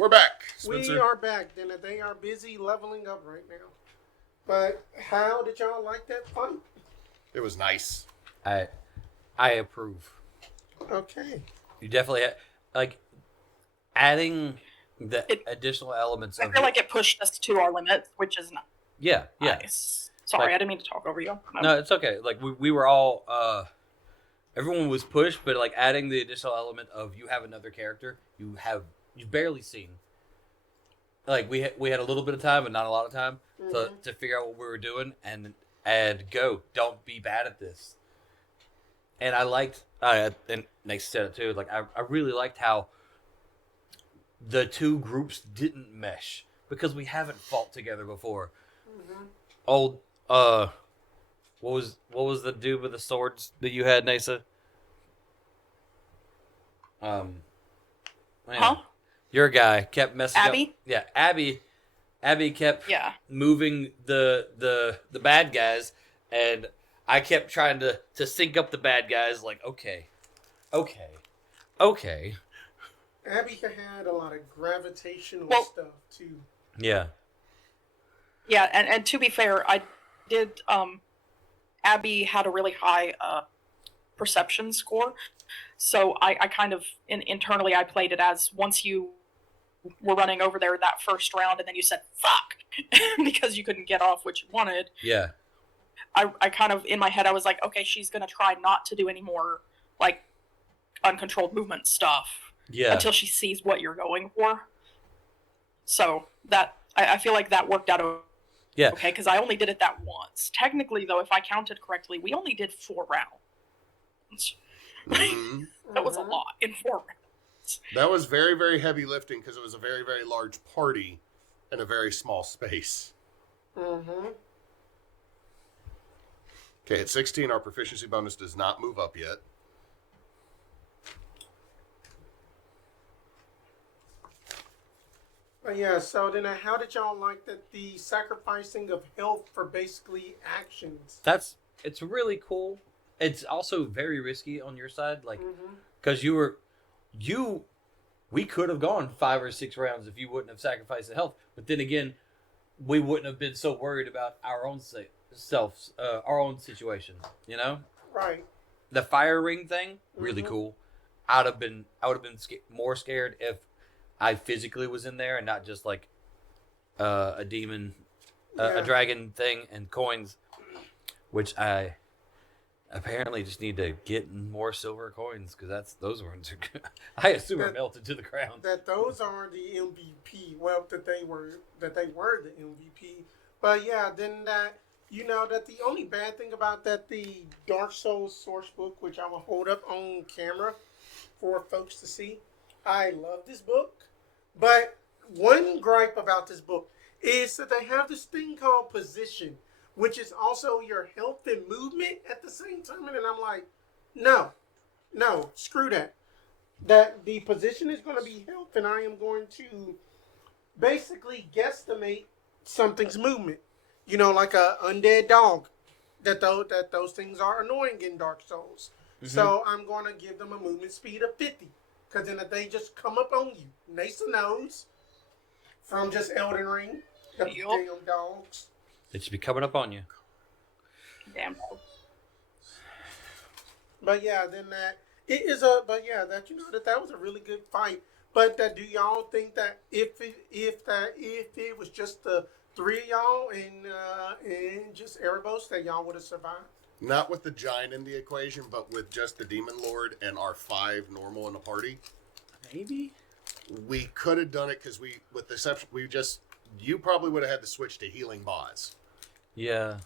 we're back. Spencer. We are back. Then they are busy leveling up right now. But how did y'all like that fight? It was nice. I approve. Okay. You definitely like adding the additional elements I of feel like it pushed us to our limits, which is not nice. Sorry, Like, I didn't mean to talk over you. No, it's okay. Like we were all everyone was pushed, but like adding the additional element of you have another character you've barely seen. Like we had a little bit of time, but not a lot of time to figure out what we were doing and go. Don't be bad at this. And I liked, and Nick said it too. Like I really liked how the two groups didn't mesh because we haven't fought together before. Mm-hmm. Old, what was the dude with the swords that you had, Neysa? Huh? Your guy kept messing Abby? up. Yeah, Abby kept moving the bad guys, and I kept trying to sync up the bad guys. Like, okay. Abby had a lot of gravitational stuff too. Yeah. Yeah, and to be fair, I did. Abby had a really high perception score, so I kind of internally I played it as once you were running over there that first round, and then you said "fuck" because you couldn't get off what you wanted. Yeah. I kind of in my head I was like, okay, she's gonna try not to do any more like uncontrolled movement stuff. Yeah. Until she sees what you're going for. So that I feel like that worked out. Yeah. Okay, because I only did it that once. Technically, though, if I counted correctly, we only did 4 rounds. Mm-hmm. That was a lot in 4 rounds. That was very, very heavy lifting because it was a very, very large party in a very small space. Mm-hmm. Okay, at 16, our proficiency bonus does not move up yet. Yeah, so then how did y'all like that the sacrificing of health for basically actions? It's really cool. It's also very risky on your side, like, because we could have gone 5 or 6 rounds if you wouldn't have sacrificed the health. But then again, we wouldn't have been so worried about our own our own situation, you know? Right. The fire ring thing, really cool. I would have been more scared if I physically was in there and not just like a demon, a dragon thing and coins, which I apparently just need to get more silver coins because those ones are good. I assume are melted to the ground. That those are the MVP. Well, that they were the MVP. But yeah, then that that the only bad thing about that the Dark Souls source book, which I will hold up on camera for folks to see. I love this book. But one gripe about this book is that they have this thing called position, which is also your health and movement at the same time. And I'm like, no, screw that. That the position is going to be health, and I am going to basically guesstimate something's movement. You know, like a undead dog. That those things are annoying in Dark Souls. Mm-hmm. So I'm going to give them a movement speed of 50. Because then if they just come up on you, Neysadoes from just Elden Ring, the damn dogs. They should be coming up on you. Damn dog. But yeah, then that it is that was a really good fight. But do y'all think that if it was just the 3 of y'all and just Erebos that y'all would have survived? Not with the giant in the equation, but with just the demon lord and our 5 normal in the party. Maybe we could have done it because with the exception, you probably would have had to switch to healing boss. Yeah.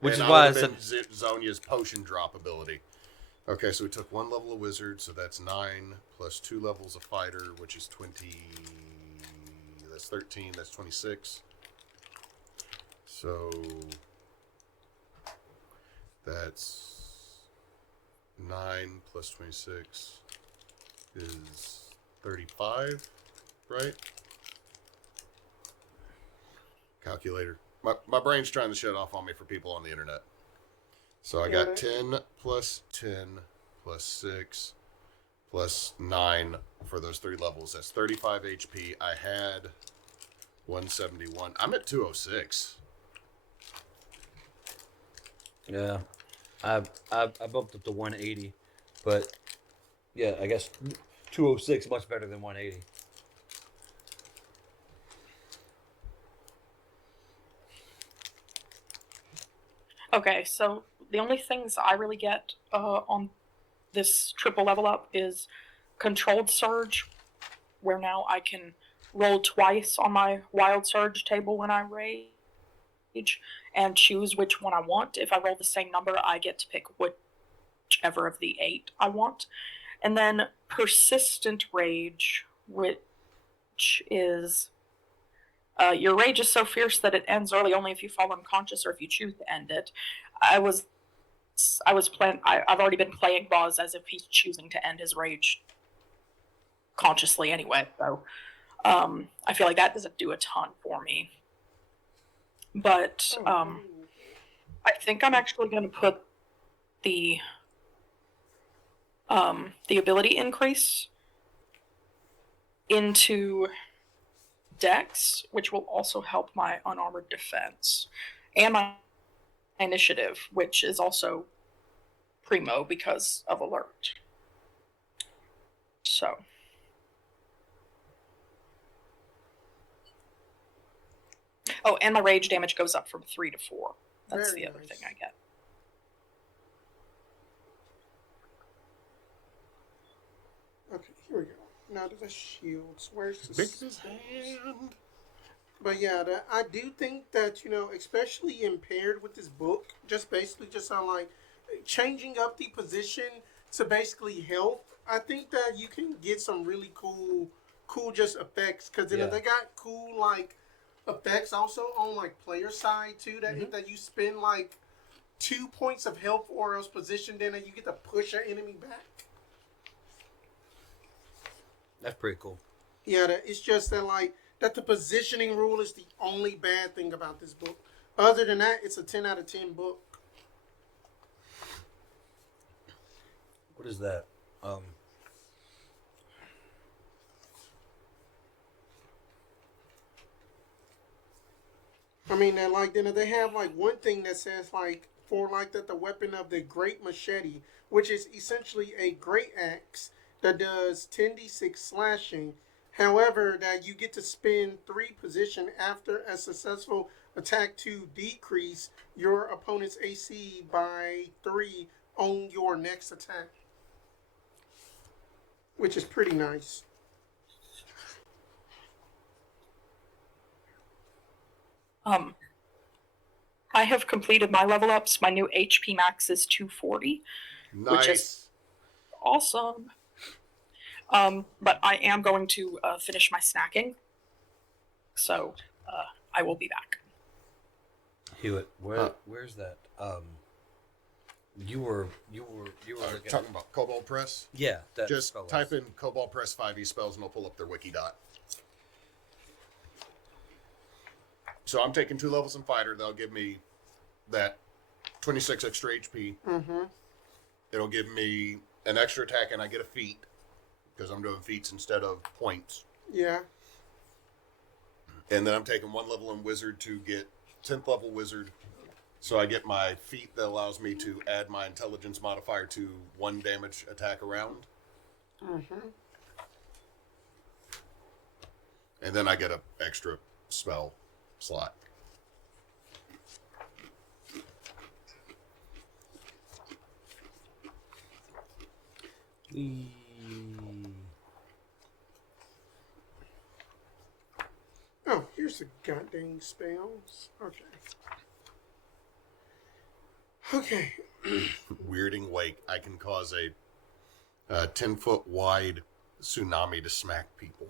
Which and is why I said Zonia's potion drop ability. Okay, so we took 1 level of wizard, so that's 9 plus 2 levels of fighter, which is 20. That's 13. That's 26. So. That's 9 plus 26 is 35, right? Calculator. My brain's trying to shut off on me for people on the internet. So I got 10 plus 10 plus 6 plus 9 for those 3 levels. That's 35 HP. I had 171. I'm at 206. Yeah, I bumped up to 180, but yeah, I guess 206 much better than 180. Okay, so the only things I really get on this triple level up is controlled surge, where now I can roll twice on my wild surge table when I rage and choose which one I want. If I roll the same number, I get to pick whichever of the 8 I want. And then persistent rage, which is your rage is so fierce that it ends early only if you fall unconscious or if you choose to end it. I've already been playing Boz as if he's choosing to end his rage consciously anyway, so I feel like that doesn't do a ton for me. But I think I'm actually going to put the ability increase into Dex, which will also help my unarmored defense and my initiative, which is also primo because of alert. So oh, and my rage damage goes up from 3 to 4. That's Very the other nice. thing I get. Okay, here we go. Now to the shields. Where's the Big his spells? hand. But yeah, I do think that, you know, especially impaired with this book, just basically just on like changing up the position to basically health. I think that you can get some really cool just effects, because then Yeah. they got cool like effects also on like player side too. That you spend like 2 points of health or else position, then you get to push an enemy back. That's pretty cool. Yeah, it's just that like that the positioning rule is the only bad thing about this book. Other than that, it's a 10 out of 10 book. What is that? I mean, that like then they have like one thing that says like for like that the weapon of the great machete, which is essentially a great axe that does 10d6 slashing. However, that you get to spend 3 position after a successful attack to decrease your opponent's AC by 3 on your next attack, which is pretty nice. I have completed my level ups. My new HP max is 240, which is Nice. awesome. But I am going to finish my snacking, so I will be back. Hewitt, where's that? You were looking Talking about Cobalt Press. yeah. That Just spell type list. in Cobalt Press 5e spells and it'll pull up their wiki dot. So I'm taking 2 levels in fighter. They'll give me that 26 extra HP. Mm-hmm. It'll give me an extra attack and I get a feat because I'm doing feats instead of points. Yeah. And then I'm taking 1 level in wizard to get 10th level wizard. So I get my feat that allows me to add my intelligence modifier to 1 damage attack around. Mm-hmm. And then I get an extra spell slot. Oh, here's the goddamn spells. Okay. Okay. Weirding Wake. I can cause a 10-foot wide tsunami to smack people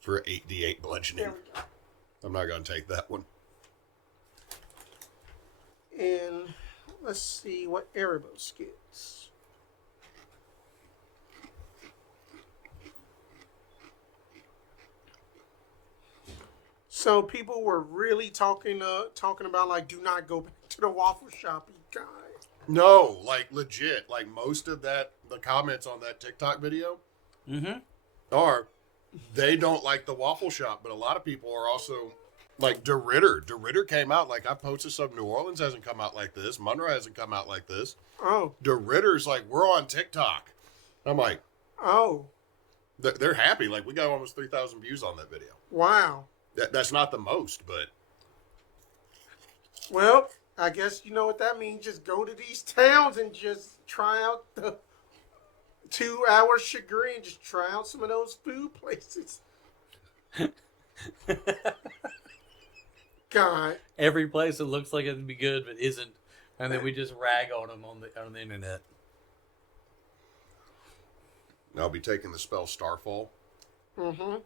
for 8d8 bludgeoning. There we go. I'm not going to take that one. And let's see what Erebos gets. So people were really talking about like, do not go back to the waffle shop, you guys. No, like legit. Like most of the comments on that TikTok video are they don't like the waffle shop, but a lot of people are also like DeRitter. DeRitter came out like I posted some. New Orleans hasn't come out like this. Monroe hasn't come out like this. Oh. DeRitter's like we're on TikTok. I'm like, oh, they're happy. Like we got almost 3,000 views on that video. Wow. That's not the most, but well, I guess you know what that means. Just go to these towns and just try out the 2 hour chagrin. Just try out some of those food places. God. Every place that looks like it'd be good but isn't, and then we just rag on them on the internet. I'll be taking the spell Starfall. Mm-hmm.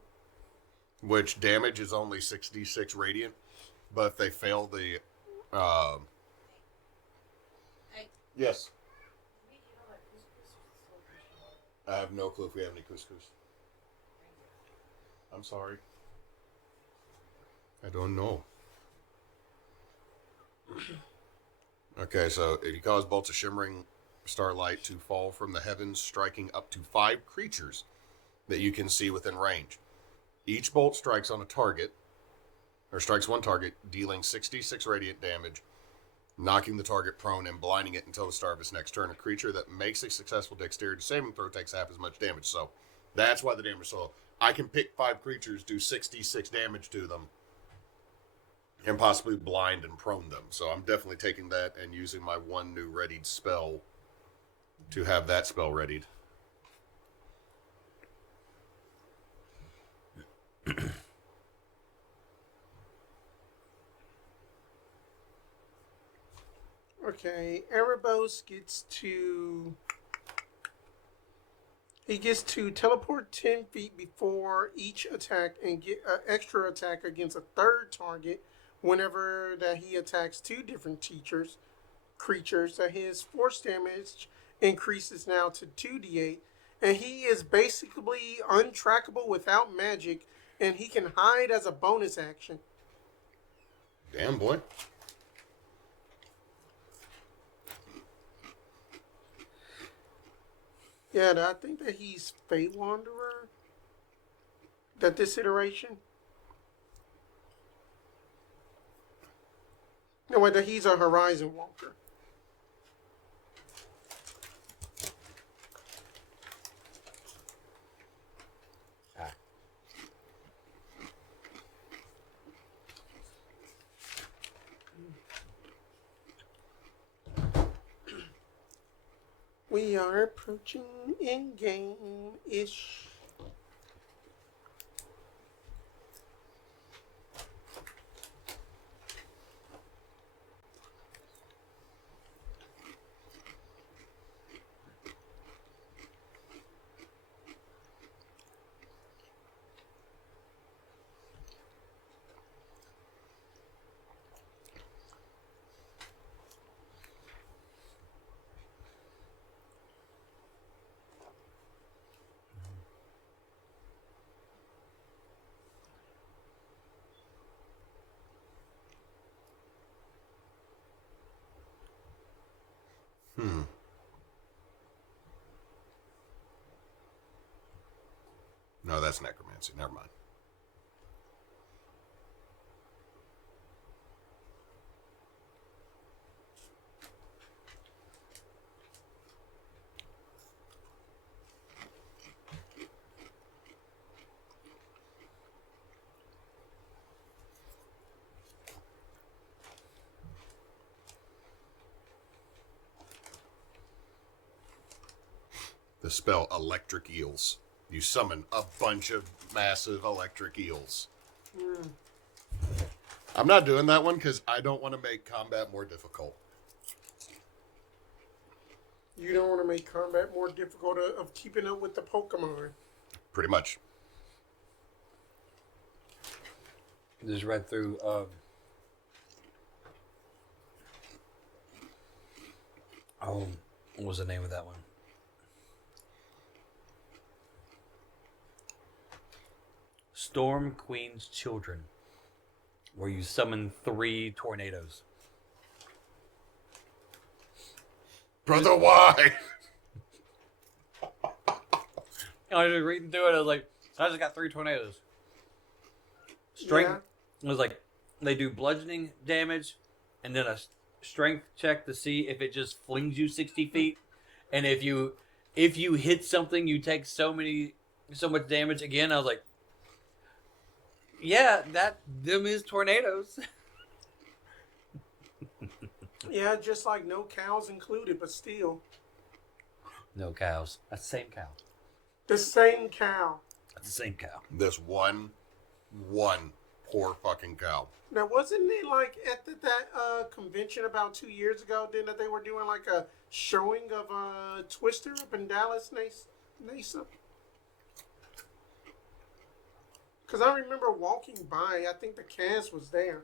Which damage is only 66 radiant, but if they fail the yes. I have no clue if we have any couscous. I'm sorry. I don't know. Okay, so if you cause bolts of shimmering starlight to fall from the heavens, striking up to 5 creatures that you can see within range. Each bolt strikes on a target, or strikes one target, dealing 66 radiant damage, knocking the target prone and blinding it until the start of its next turn. A creature that makes a successful dexterity saving throw takes half as much damage. So that's why the damage is so low. I can pick 5 creatures, do 66 damage to them, and possibly blind and prone them. So I'm definitely taking that and using my one new readied spell to have that spell readied. Okay, Erebos gets to... He gets to teleport 10 feet before each attack and get an extra attack against a third target whenever that he attacks 2 different creatures. That his force damage increases now to 2d8. And he is basically untrackable without magic, and he can hide as a bonus action. Damn, boy. Yeah, I think that he's Fate Wanderer. That this iteration. No, wait, that he's a Horizon Walker. We are approaching in-game-ish. No, that's necromancy. Never mind. The spell Electric Eels. You summon a bunch of massive electric eels. I'm not doing that one because I don't want to make combat more difficult. You don't want to make combat more difficult of keeping up with the Pokemon. Pretty much. Just read through what was the name of that one? Storm Queen's Children, where you summon 3 tornadoes. Brother, why? I was just reading through it. I was like, I just got 3 tornadoes. Strength was like they do bludgeoning damage, and then a strength check to see if it just flings you 60 feet, and if you hit something, you take so much damage again. I was like, yeah, them is tornadoes. Yeah, just like no cows included, but still. No cows. That's the same cow. The same cow. That's the same cow. This one poor fucking cow. Now, wasn't it like at that convention about 2 years ago, then that they were doing like a showing of Twister up in Dallas, Neysadoes? Because I remember walking by, I think the cast was there.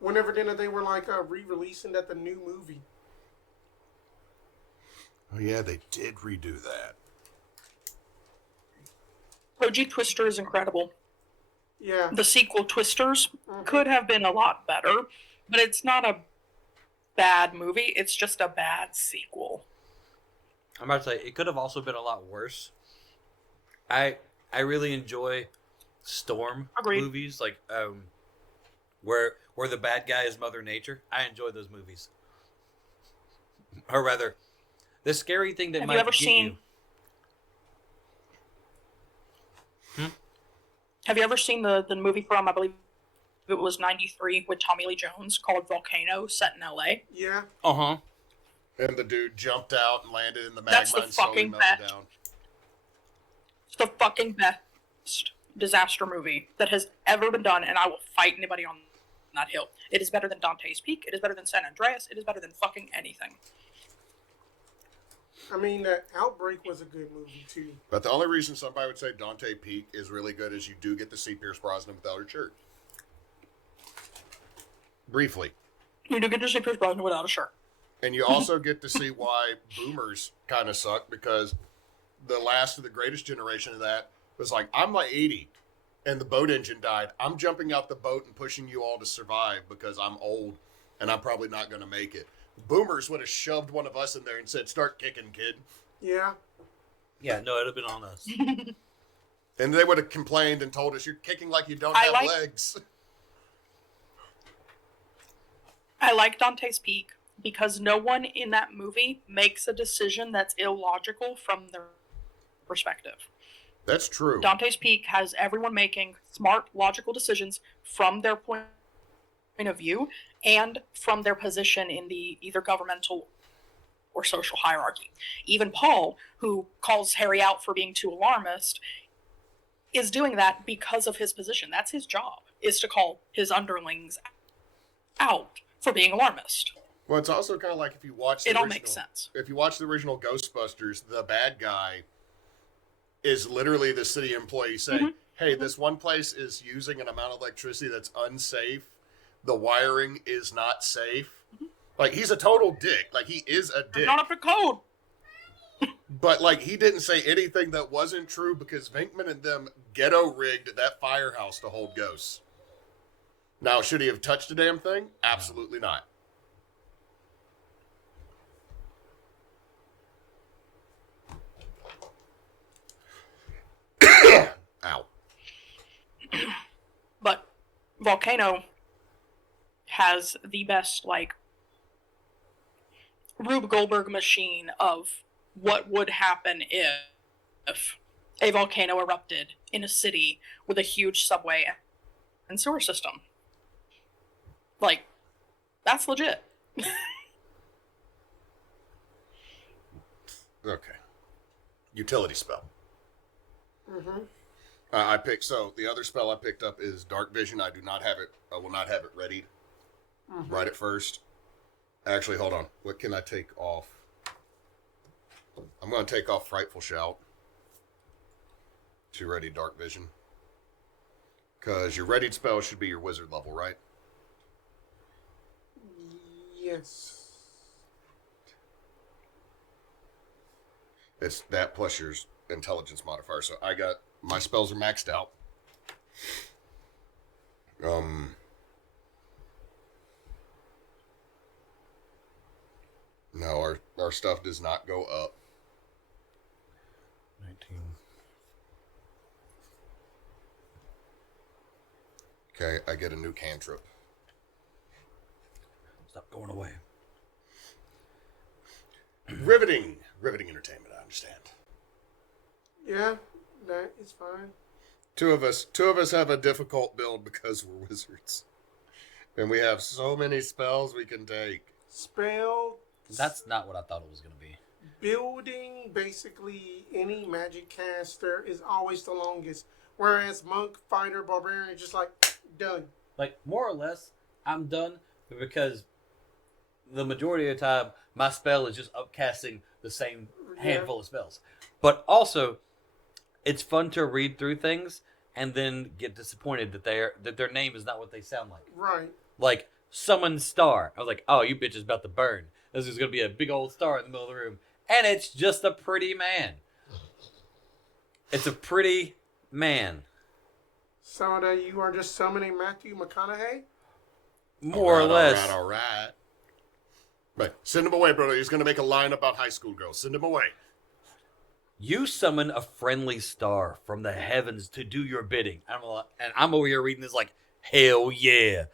Whenever then they were like re-releasing that the new movie. Oh yeah, they did redo that. OG Twister is incredible. Yeah. The sequel Twisters could have been a lot better, but it's not a bad movie. It's just a bad sequel. I'm about to say it could have also been a lot worse. I really enjoy Storm movies, like where the bad guy is Mother Nature. I enjoy those movies. Or rather, the scary thing that have might you ever get seen? Have you ever seen the movie from, I believe it was 93, with Tommy Lee Jones, called Volcano, set in L.A.? Yeah. Uh-huh. And the dude jumped out and landed in the magma That's the and slowly fucking melted best. down. It's the fucking best disaster movie that has ever been done, and I will fight anybody on that hill. It is better than Dante's Peak. It is better than San Andreas. It is better than fucking anything. I mean, the Outbreak was a good movie, too. But the only reason somebody would say Dante Peak is really good is you do get to see Pierce Brosnan without a shirt. Briefly. You do get to see Pierce Brosnan without a shirt. And you also get to see why boomers kind of suck, because the last of the greatest generation of that was like, I'm like 80 and the boat engine died. I'm jumping out the boat and pushing you all to survive because I'm old and I'm probably not going to make it. Boomers would have shoved one of us in there and said, start kicking, kid. Yeah. Yeah, no, it'd have been on us. And they would have complained and told us, you're kicking like you don't have legs. I like Dante's Peak because no one in that movie makes a decision that's illogical from their perspective. That's true. Dante's Peak has everyone making smart, logical decisions from their point of view and from their position in the either governmental or social hierarchy. Even Paul, who calls Harry out for being too alarmist, is doing that because of his position. That's his job, is to call his underlings out for being alarmist. Well, it's also kind of like if you watch the It all original, makes sense. If you watch the original Ghostbusters, the bad guy is literally the city employee saying, hey, this one place is using an amount of electricity that's unsafe. The wiring is not safe. Like, he's a total dick. Like, he is a dick. Not up to code. But, like, he didn't say anything that wasn't true because Venkman and them ghetto-rigged that firehouse to hold ghosts. Now, should he have touched the damn thing? Absolutely not. Ow. But Volcano has the best, like, Rube Goldberg machine of what would happen if a volcano erupted in a city with a huge subway and sewer system. Like, that's legit. Okay. Utility spell. Mm-hmm. I picked, so the other spell I picked up is Dark Vision. I will not have it readied right at first. Actually, hold on. What can I take off? I'm going to take off Frightful Shout to ready Dark Vision. Because your readied spell should be your wizard level, right? Yes. It's that plus your intelligence modifier. So my spells are maxed out. No, Our stuff does not go up. 19. Okay, I get a new cantrip. Stop going away. Riveting entertainment, I understand. Yeah, that is fine. Two of us have a difficult build because we're wizards. And we have so many spells we can take. Spell. That's not what I thought it was going to be. Building, basically, any magic caster is always the longest. Whereas monk, fighter, barbarian is just like, done. Like, more or less, I'm done because the majority of the time, my spell is just upcasting the same handful of spells. But also, it's fun to read through things and then get disappointed that their name is not what they sound like. Right. Like, Summon Star. I was like, oh, you bitch is about to burn. This is going to be a big old star in the middle of the room. And it's just a pretty man. It's a pretty man. So that you are just summoning Matthew McConaughey? More or less. All right. Right. Send him away, brother. He's going to make a line about high school girls. Send him away. You summon a friendly star from the heavens to do your bidding. I'm over here reading this like, hell yeah.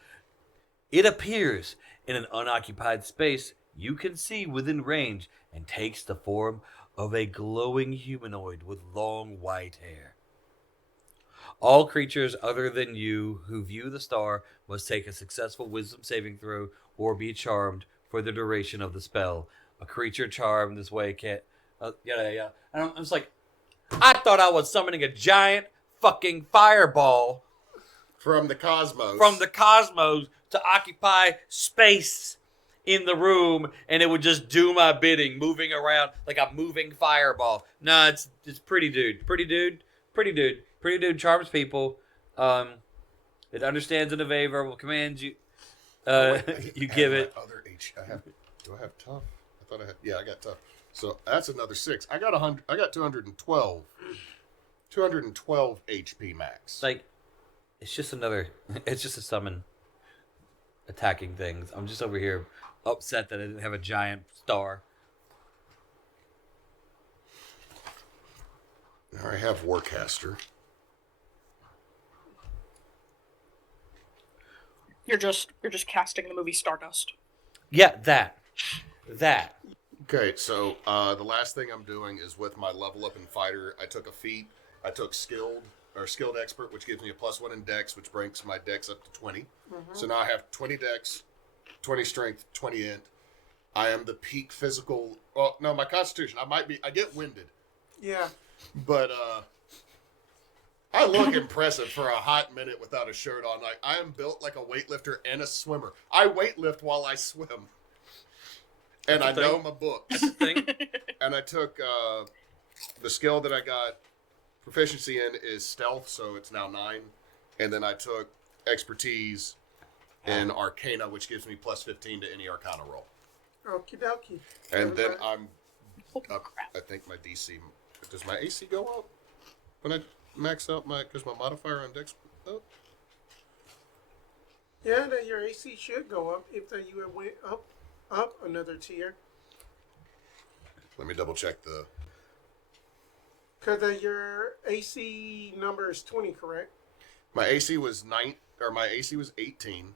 It appears in an unoccupied space you can see within range and takes the form of a glowing humanoid with long white hair. All creatures other than you who view the star must take a successful wisdom saving throw or be charmed for the duration of the spell. A creature charmed this way can't... And I'm just like, I thought I was summoning a giant fucking fireball From the cosmos. to occupy space in the room, and it would just do my bidding, moving around like a moving fireball. Nah, it's pretty dude. Pretty dude charms people. It understands and obey verbal commands. You give it. Other H. Do I have tough? I thought I had. Yeah, I got tough. So that's another 6. I got 100. I got 212. 212 HP max. Like, it's just a summon attacking things. I'm just over here upset that I didn't have a giant star. I have Warcaster. You're just casting the movie Stardust. Yeah, that. Okay, so the last thing I'm doing is with my level up in fighter. I took a feat. I took skilled expert, which gives me a +1 in dex, which brings my dex up to 20. So now I have 20 dex, 20 strength, 20 int. I am the peak physical. Well, no, my constitution. I get winded, Yeah. but I look impressive for a hot minute without a shirt on. Like, I am built like a weightlifter and a swimmer. I weightlift while I swim, and I know my books. And I took the skill that I got proficiency in is stealth, so it's now 9. And then I took expertise in Arcana, which gives me +15 to any Arcana roll. Okie dokie. And then I'm Holy up. crap. I think my DC. Does my AC go up when I max out because my modifier on Dex? Oh. Yeah, then your AC should go up if you had went up another tier. Let me double check the. Because your AC number is 20, correct? My AC was 18.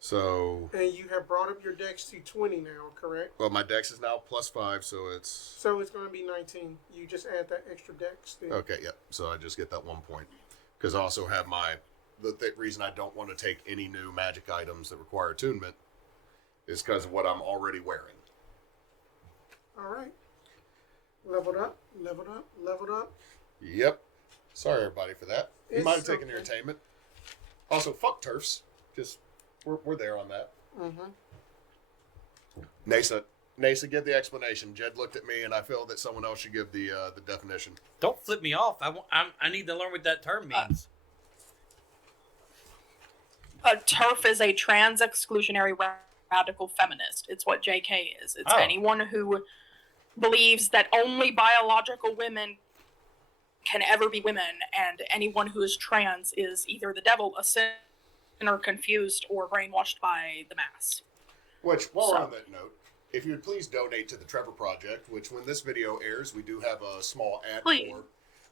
So. And you have brought up your dex to 20 now, correct? Well, my Dex is now +5, so it's. So it's going to be 19. You just add that extra dex. Then. Okay, yep. So I just get that 1 point. Because I also have the reason I don't want to take any new magic items that require attunement is because of what I'm already wearing. All right. Leveled up. Yep. Sorry, everybody, for that. You It's might have taken okay. entertainment. Also, fuck turfs. Just, we're there on that. Mm-hmm. Neysa, give the explanation. Jed looked at me, and I feel that someone else should give the definition. Don't flip me off. I need to learn what that term means. A TERF is a trans exclusionary radical feminist. It's what JK is. It's anyone who believes that only biological women can ever be women, and anyone who is trans is either the devil, a sinner, confused, or brainwashed by the mass. Which, while we're on that note, if you'd please donate to the Trevor Project, which when this video airs, we do have a small ad Please.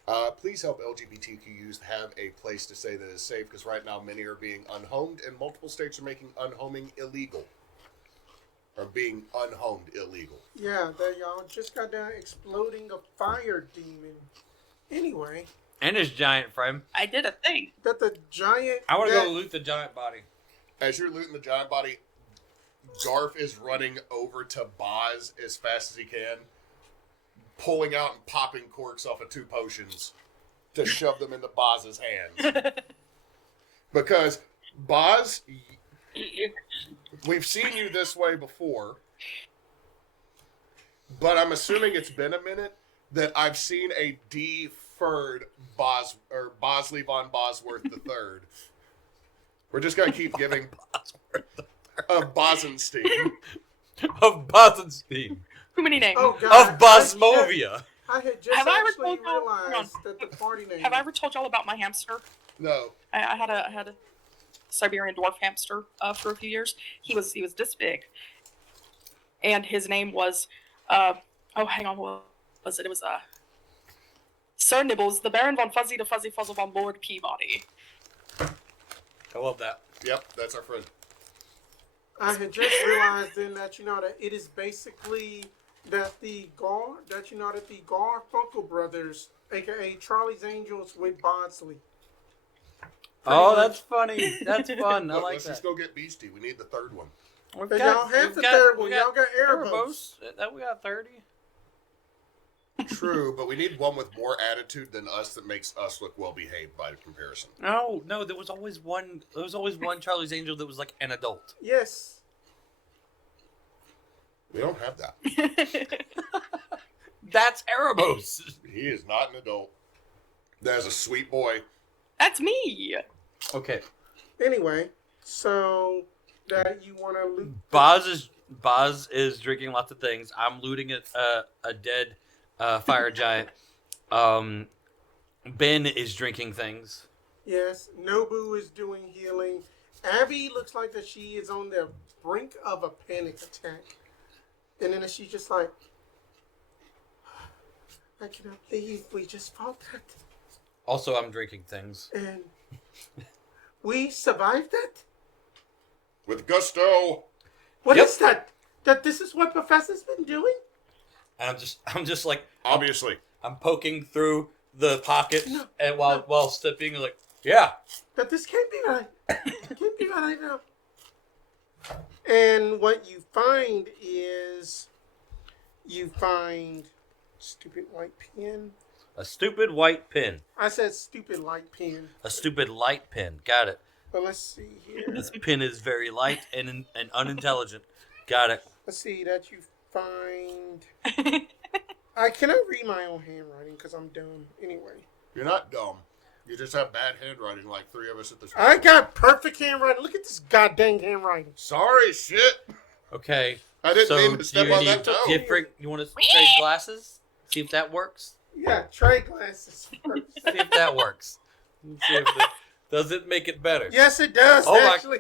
for. Please help LGBTQ youth have a place to stay that is safe, because right now many are being unhomed, and multiple states are making unhoming illegal. Or being unhomed illegal. Yeah, y'all just got done exploding a fire demon. Anyway. And his giant frame. I did a thing. That the giant... I want to go loot the giant body. As you're looting the giant body, Garf is running over to Boz as fast as he can, pulling out and popping corks off of 2 potions to shove them into Boz's hands. Because, Boz, we've seen you this way before, but I'm assuming it's been a minute that I've seen a deferred Bosley von Bosworth III. We're just going to keep giving of Bosenstein. Of Bosenstein. Too many names. Oh, God. Of Bosmovia. I had just Have I ever actually told y'all- realized that the party name... Have I ever told y'all about my hamster? No. I had a Siberian dwarf hamster for a few years. He was this big, and his name was hang on, what was it? It was Sir Nibbles, the Baron von Fuzzy the Fuzzy Fuzzle von Lord Peabody. I love that. Yep, that's our friend. I had just realized then that that it is basically that the Garfunkel brothers, aka Charlie's Angels, with Bardsley. Oh, that's funny. That's fun. I Look, like let's that. just go get Beastie. We need the 3rd one. We've But y'all have the third one. Y'all got Erebos. We got 30. True, but we need one with more attitude than us that makes us look well behaved by comparison. No, there was always one. There was always one Charlie's Angel that was like an adult. Yes. We don't have that. That's Erebos. He is not an adult. That's a sweet boy. That's me. Okay. Anyway, so that you want to loot... Boz is drinking lots of things. I'm looting a dead fire giant. Ben is drinking things. Yes, Nobu is doing healing. Abby looks like that she is on the brink of a panic attack. And then she's just like, I cannot believe we just fought that. Also, I'm drinking things. And we survived that? With gusto. What Yep. is that? That this is what Professor's been doing? And I'm just like Obviously. I'm poking through the pockets No, and while stepping like, yeah. That this can't be right. It can't be right now. And what you find is stupid white pen. A stupid white pin. I said stupid light pen. A stupid light pin. Got it. But let's see here. This pin is very light and unintelligent. Got it. Let's see that you find. I cannot read my own handwriting because I'm dumb. Anyway, You're not dumb. You just have bad handwriting like 3 of us at this I got perfect handwriting. Look at this goddamn handwriting. Sorry, shit. Okay. I didn't So mean to step on that toe. you want to trade glasses? See if that works. Yeah, tray glasses. First. See if that works. Let's see if does it make it better? Yes, it does. Oh my- actually.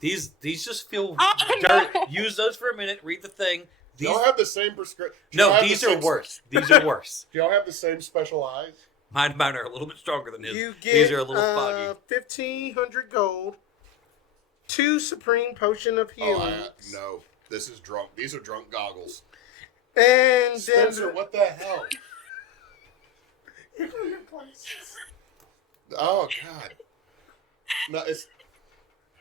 These just feel Oh, dirt. no. Use those for a minute. Read the thing. Do These y'all have the same prescription? no, these are worse. These are worse. Do y'all have the same special eyes? Mine are a little bit stronger than his. You get These are a little foggy. 1,500 gold, 2 supreme potion of healing, No. This is drunk. These are drunk goggles. and Spencer, then what the hell? Here go your glasses. Oh, God. No, it's...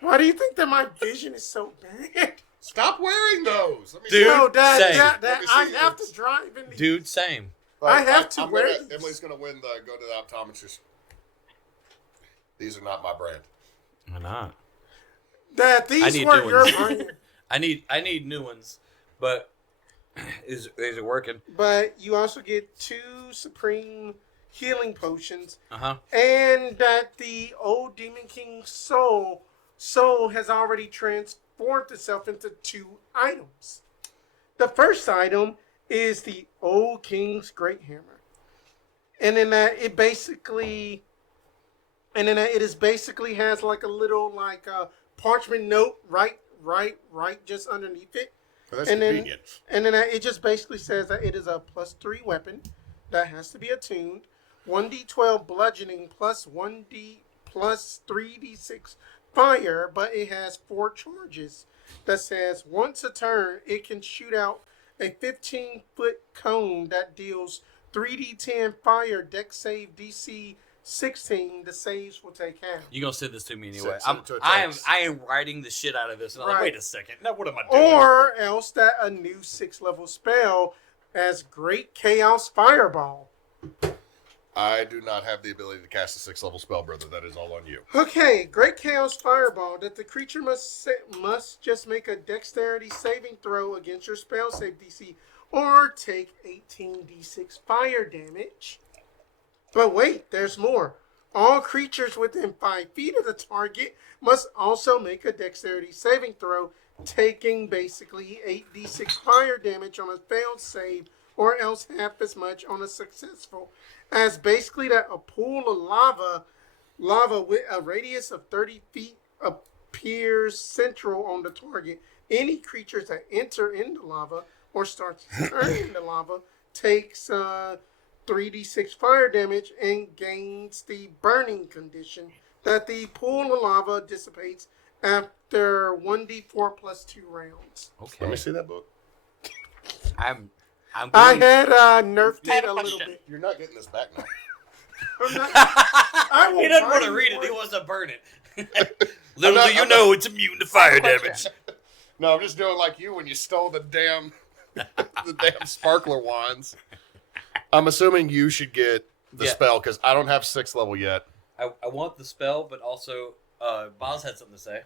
Why do you think that my vision is so bad? Stop wearing those. Let me Dude, No, same. that Let me I see have yours. to drive in the. Dude, same. I have to I'm wear gonna- these. Emily's going to win the go to the optometrist. These are not my brand. Why not? That I these need were new your ones. brand. I need new ones, but is it working? But you also get 2 supreme healing potions, Uh-huh. and that the old Demon King's soul has already transformed itself into 2 items. The first item is the old King's Great Hammer, and then it basically has like a little parchment note right just underneath it Well, that's And then- convenient. And then it just basically says that it is a +3 weapon that has to be attuned. 1d12 bludgeoning plus 1d plus 3d6 fire, but it has 4 charges. That says once a turn, it can shoot out a 15-foot cone that deals 3d10 fire, dex save DC 16. The saves will take half. You're gonna send this to me anyway. Send it to a I am text. writing the shit out of this, and I'm like, Right. wait a second. Now what am I doing? Or else that a new 6th-level spell as Great Chaos Fireball. I do not have the ability to cast a 6th level spell, brother. That is all on you. Okay, Great Chaos Fireball. That the creature must just make a Dexterity saving throw against your spell save DC, or take 18d6 fire damage. But wait, there's more. All creatures within 5 feet of the target must also make a Dexterity saving throw, taking basically 8d6 fire damage on a failed save, or else half as much on a successful. As basically that a pool of lava with a radius of 30 feet appears central on the target. Any creatures that enter into lava or start to turn into lava takes 3d6 fire damage and gains the burning condition that the pool of lava dissipates after 1d4 plus 2 rounds. Okay. Let me see that book. I'm I going. had nerfed I have it a a little question. bit. You're not getting this back now. I'm not, I will He doesn't want buy to read it. more. He wants to burn it. I'm Little not- do you I'm know, it's immune to fire Question. damage. No, I'm just doing like you when you stole the damn sparkler wands. I'm assuming you should get the Yeah. spell because I don't have 6th level yet. I want the spell, but also Boz had something to say.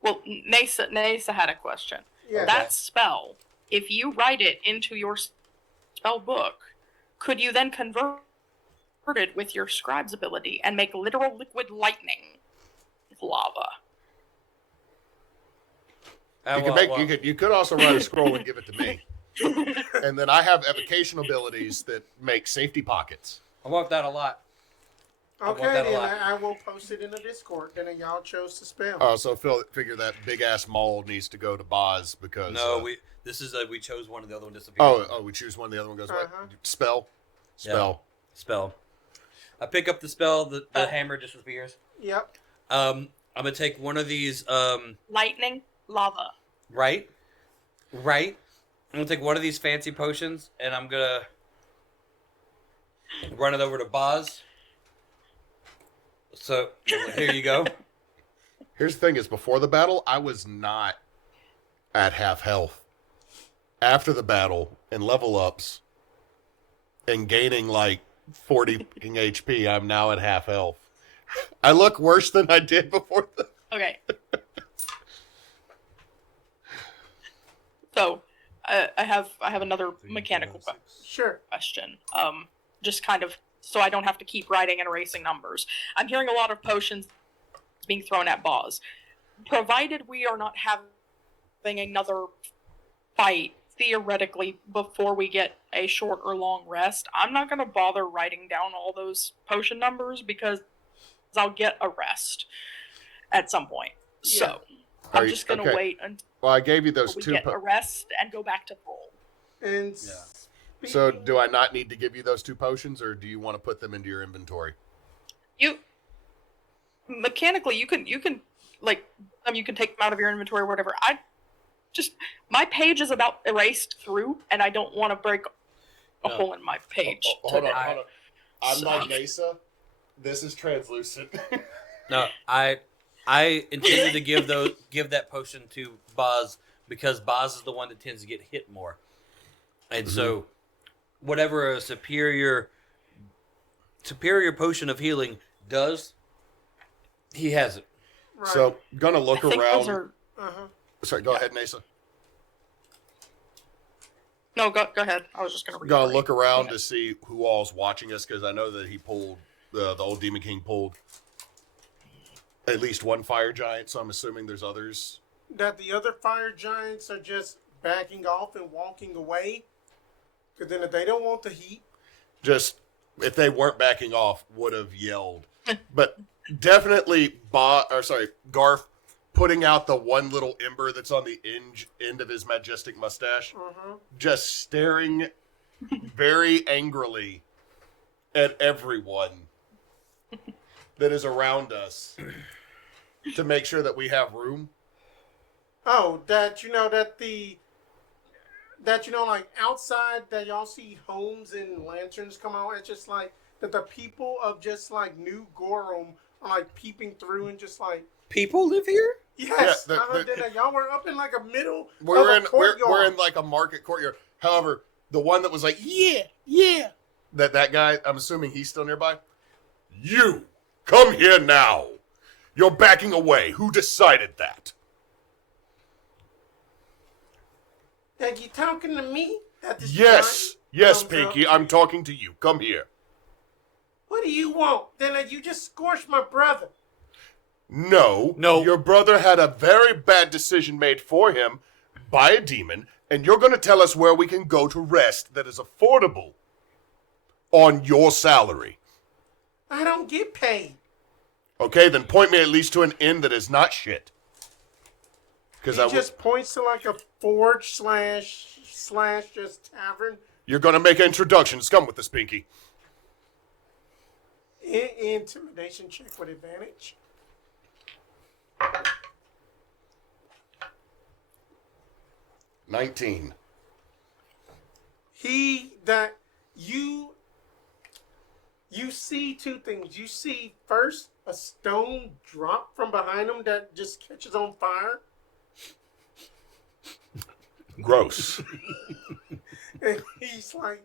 Well, Neysa had a question. Yeah. That spell, if you write it into your spell book, could you then convert it with your scribe's ability and make literal liquid lightning with lava? You could also write a scroll and give it to me. And then I have evocation abilities that make safety pockets. I want that a lot. I want Okay, that a then lot. I will post it in the Discord. Then y'all chose to spell. So figure that big ass mold needs to go to Boz because No, we chose one of the other one disappeared. we choose one. The other one goes away. Uh-huh. Spell. Yeah. Spell. I pick up the spell. The Oh. hammer disappears. Yep. I'm gonna take one of these. Lightning, lava. Right. I'm gonna take one of these fancy potions, and I'm gonna run it over to Boz. So here you go. Here's the thing: is before the battle, I was not at half health. After the battle and level ups and gaining like 40 fucking HP, I'm now at half health. I look worse than I did before the. Okay. So, I have another mechanical Sure. question. Just kind of so I don't have to keep writing and erasing numbers. I'm hearing a lot of potions being thrown at Boz. Provided we are not having another fight theoretically before we get a short or long rest, I'm not going to bother writing down all those potion numbers because I'll get a rest at some point. So Are I'm you- just going to okay. wait until Well, I gave you those we two. get a rest and go back to roll. And So, do I not need to give you those 2 potions, or do you want to put them into your inventory? You mechanically you can like you can take them out of your inventory or whatever. I just my page is about erased through and I don't want to break a hole in my page. Hold on, today. hold on. I'm So- like Neysa. This is translucent. No, I intended to give that potion to Boz because Boz is the one that tends to get hit more, and so whatever a superior potion of healing does, he has it. Right. So, gonna look I think those around. are Uh-huh. Sorry, go ahead, Neysa. no go ahead. I was just gonna read. Gonna look around Okay. to see who all's watching us because I know that he pulled the old Demon King pulled at least one fire giant, so I'm assuming there's others. That the other fire giants are just backing off and walking away. Because then if they don't want the heat, Just if they weren't backing off, would have yelled. But definitely, Garf putting out the one little ember that's on the end of his majestic mustache, just staring very angrily at everyone that is around us to make sure that we have room. Oh, like outside that y'all see homes and lanterns come out. It's just like that the people of just like New Gorum are like peeping through and just like People live here? yes. Yeah, That y'all were up in like a middle We're of in a courtyard. we're in like a market courtyard. However, the one that was like, yeah, that guy, I'm assuming he's still nearby. You come here now. You're backing away. Who decided that? Are you talking to me? That this Yes, giant comes Pinky, up? I'm talking to you. Come here. What do you want? Then you just scorched my brother. No. Your brother had a very bad decision made for him by a demon, and you're going to tell us where we can go to rest that is affordable on your salary. I don't get paid. Okay, then point me at least to an inn that is not shit. He just points to like a forge slash just tavern. You're going to make introductions. Come with us, Pinky. Intimidation check with advantage. $19. You see two things. You see first a stone drop from behind him that just catches on fire. Gross. And he's like,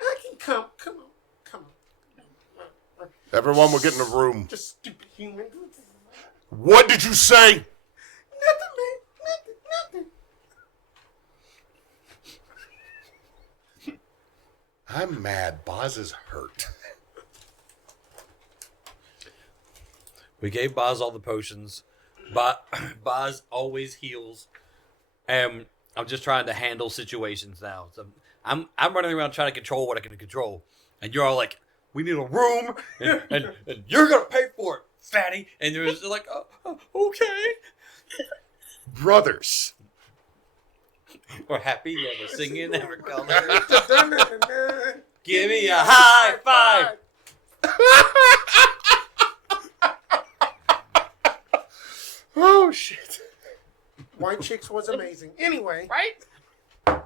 I can come on. Everyone will get in a room. Just stupid human. What did you say? Nothing, man. Nothing. I'm mad. Boz is hurt. We gave Boz all the potions. Boz always heals. And I'm just trying to handle situations now. So I'm running around trying to control what I can control. And you're all like, we need a room, and you're going to pay for it, fatty. And you're just like, oh, okay. Brothers. We're happy, yeah, we're singing, and we're calling. Give me a high five. Oh, shit. White Chicks was amazing. Anyway. Right?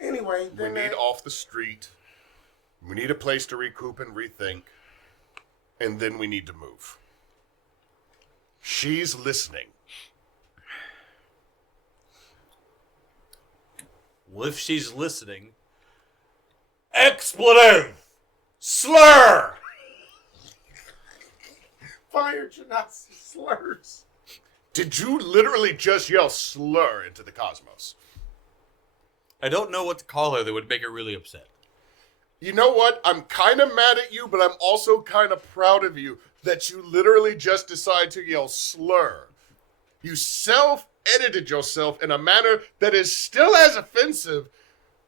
Anyway. We need off the street. We need a place to recoup and rethink. And then we need to move. She's listening. Well, if she's listening, expletive! Slur! Fire Genasi slurs. Did you literally just yell slur into the cosmos? I don't know what to call her that would make her really upset. You know what? I'm kind of mad at you, but I'm also kind of proud of you that you literally just decided to yell slur. You self-edited yourself in a manner that is still as offensive,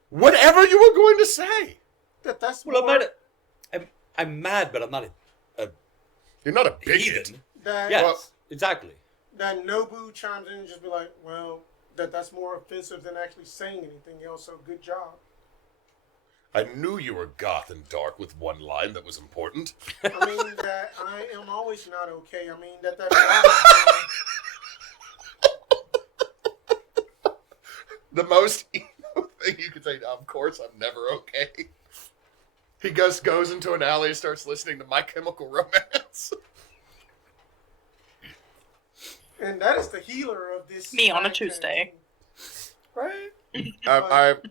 whatever you were going to say. That's Well, more, I'm mad, but I'm not a You're not a bigot. heathen. that, Yes, Well- exactly. that Nobu chimes in and just be like, well, that's more offensive than actually saying anything else, so good job. I knew you were goth and dark with one line that was important. I mean, that I am always not okay. I mean, that The most emo thing you could say, of course, I'm never okay. He goes into an alley and starts listening to My Chemical Romance. and that is the healer of this. Me on a podcast. Tuesday. Right?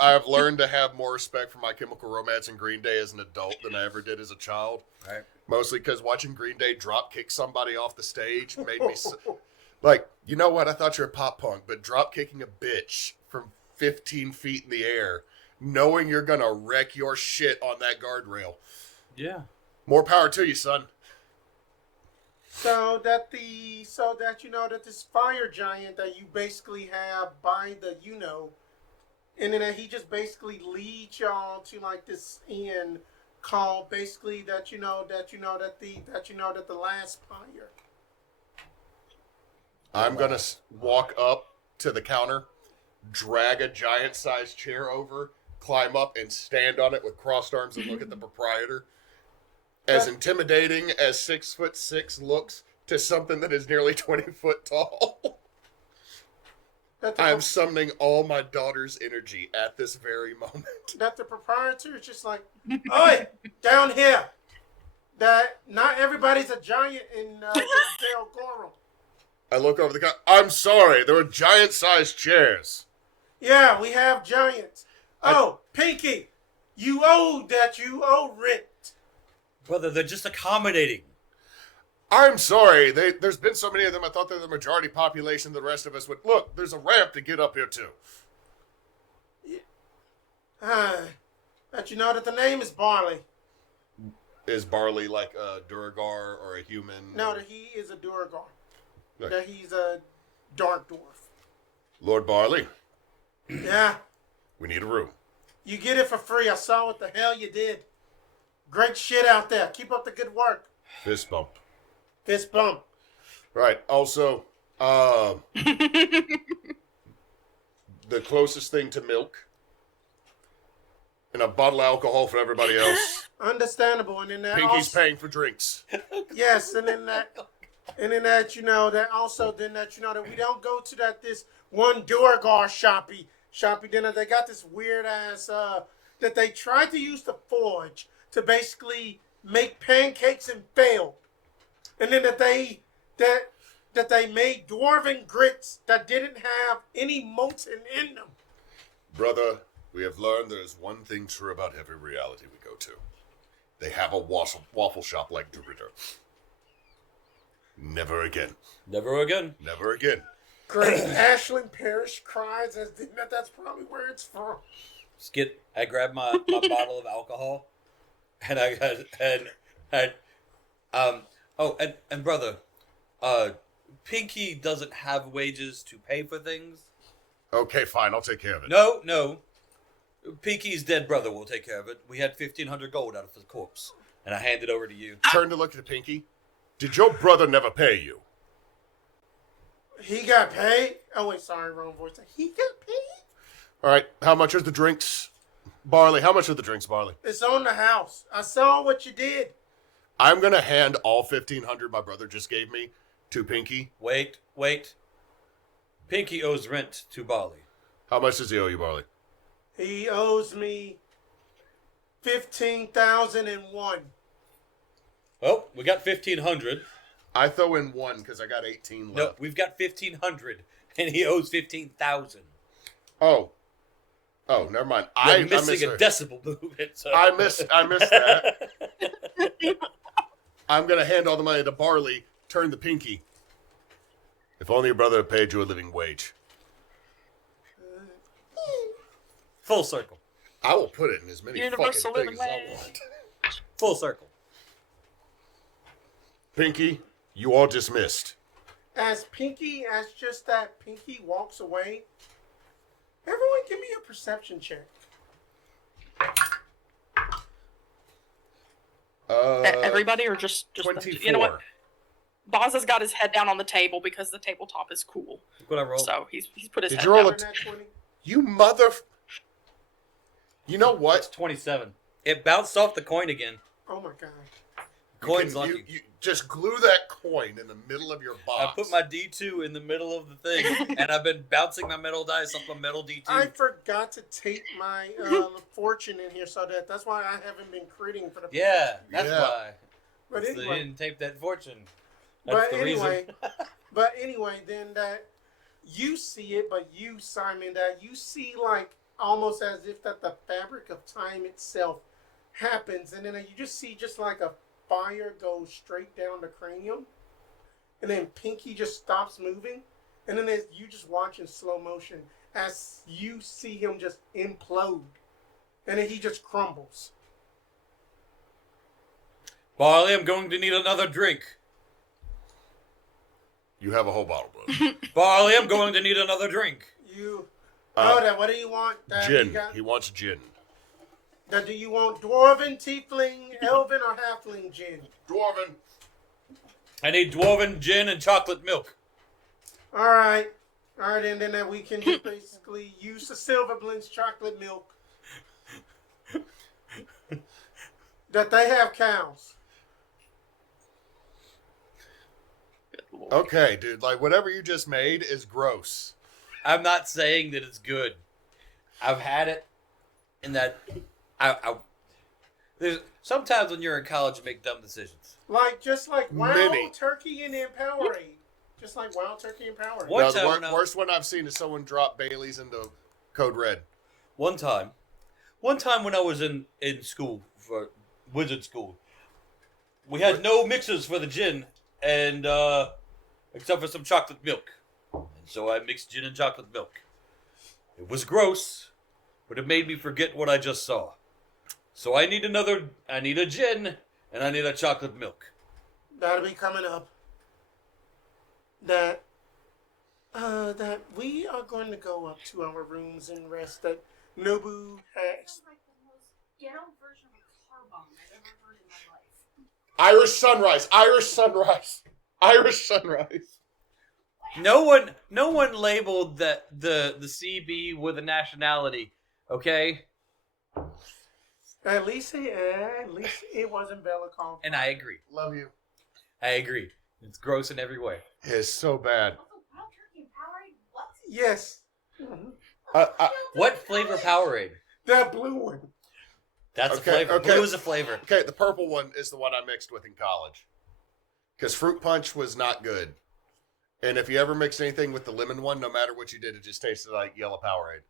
I've learned to have more respect for My Chemical Romance and Green Day as an adult than I ever did as a child. Right. Mostly because watching Green Day drop kick somebody off the stage made me like, you know what? I thought you were pop punk, but drop kicking a bitch from 15 feet in the air, knowing you're gonna wreck your shit on that guardrail. Yeah. More power to you, son. So that this fire giant that you basically have by the and then he just basically leads y'all to like this inn called basically that the last fire. I'm going to walk up to the counter, drag a giant-sized chair over, climb up, and stand on it with crossed arms and look at the proprietor. As intimidating as 6'6" looks to something that is nearly 20 foot tall, I am summoning all my daughter's energy at this very moment. That the proprietor is just like, oi, down here. That not everybody's a giant in Del Goro. I look over the counter. I'm sorry, there are giant-sized chairs. Yeah, we have giants. Oh, Pinky, you owe rent. Brother, they're just accommodating. I'm sorry, there's been so many of them, I thought they're the majority population, the rest of us would... Look, there's a ramp to get up here, too. But you know that the name is Barley. Is Barley like a Duragar or a human? No, that he is a Duragar. Okay. That he's a dark dwarf. Lord Barley, Yeah, we need a room. you get it for free. I saw what the hell you did. Great shit out there. Keep up the good work. Fist bump. Fist bump. Right, also, the closest thing to milk and a bottle of alcohol for everybody else. Understandable. And then that Pinky's also, paying for drinks. yes, and then that you know that also then that you know that we don't go to this one Duragar shoppy dinner. They got this weird ass that they tried to use the forge to basically make pancakes and failed, and then that they made dwarven grits that didn't have any molten in them. Brother, we have learned there is one thing true about every reality we go to. They have a waffle shop like Dorito. Never again. Never again. Never again. Great. Ashlyn Parrish cries as that's probably where it's from. I grabbed my bottle of alcohol, and and brother, Pinky doesn't have wages to pay for things. Okay, fine, I'll take care of it. No. Pinky's dead brother will take care of it. We had 1,500 gold out of his corpse, and I hand it over to you. Turn to look at Pinky. Did your brother never pay you? He got paid? Oh, wait, sorry, wrong voice. He got paid? All right, how much are the drinks? Barley, how much are the drinks, Barley? It's on the house. I saw what you did. I'm going to hand all 1,500 my brother just gave me to Pinky. Wait. Pinky owes rent to Barley. How much does he owe you, Barley? He owes me 15,001. Oh, we got 1,500. I throw in one because I got 18 left. No, we've got 1,500, and he owes 15,000. Oh, never mind. I'm missing a decimal movement. So. I missed that. I'm going to hand all the money to Barley, turn to Pinky. If only your brother had paid you a living wage. Full circle. I will put it in as many Universal fucking things living as I want. Full circle. Pinky, you are dismissed. As Pinky walks away, everyone give me a perception check. Everybody, or just 24. you know what? Boz has got his head down on the table because the tabletop is cool. Look what I rolled. So he's put his Did head you roll down. a 20? You mother... You know It's what? 27. It bounced off the coin again. Oh my god. Coin's you, lucky. you just glue that coin in the middle of your box. I put my D2 in the middle of the thing, and I've been bouncing my metal dice off my metal D2. I forgot to take my fortune in here, so that's why I haven't been critting for the. Yeah, that's Yeah. why. But So anyway, you didn't tape that fortune. That's the reason. but anyway, then that you see it, but you, Simon, that you see like almost as if that the fabric of time itself happens, and then you just see just like a fire goes straight down the cranium, and then Pinky just stops moving, and then you just watch in slow motion as you see him just implode, and then he just crumbles. Barley, I'm going to need another drink. You have a whole bottle, brother. Barley, I'm going to need another drink. What do you want? Gin. He wants gin. Now, do you want dwarven, tiefling, elven, or halfling gin? Dwarven. I need dwarven gin and chocolate milk. All right, and then we can just basically use the Silver Blends chocolate milk. That they have cows. Okay, dude. Like whatever you just made is gross. I'm not saying that it's good. I've had it, and that there's sometimes when you're in college, you make dumb decisions. Just like Wild Many. Turkey and Empowerade. Just like Wild Turkey and Empowerade. What? No, time the when I- worst one I've seen is someone drop Bailey's into Code Red. One time when I was in school for wizard school, we had no mixers for the gin, and except for some chocolate milk, and so I mixed gin and chocolate milk. It was gross, but it made me forget what I just saw. So I need a gin, and I need a chocolate milk. That'll be coming up. That we are going to go up to our rooms and rest. That Nobu has. That's like the most ghetto version of a car bomb I've ever heard in my life. Irish Sunrise. Irish Sunrise. Irish Sunrise. No one labeled the CB with a nationality. Okay, At least it wasn't Belikov. and I agree. Love you. I agree. It's gross in every way. It's so bad. Also, Wild Turkey and Powerade, what? Yes. What flavor Powerade? That blue one. That's Okay, a flavor. okay. Blue is a flavor. Okay, the purple one is the one I mixed with in college. Because Fruit Punch was not good. And if you ever mixed anything with the lemon one, no matter what you did, it just tasted like yellow Powerade.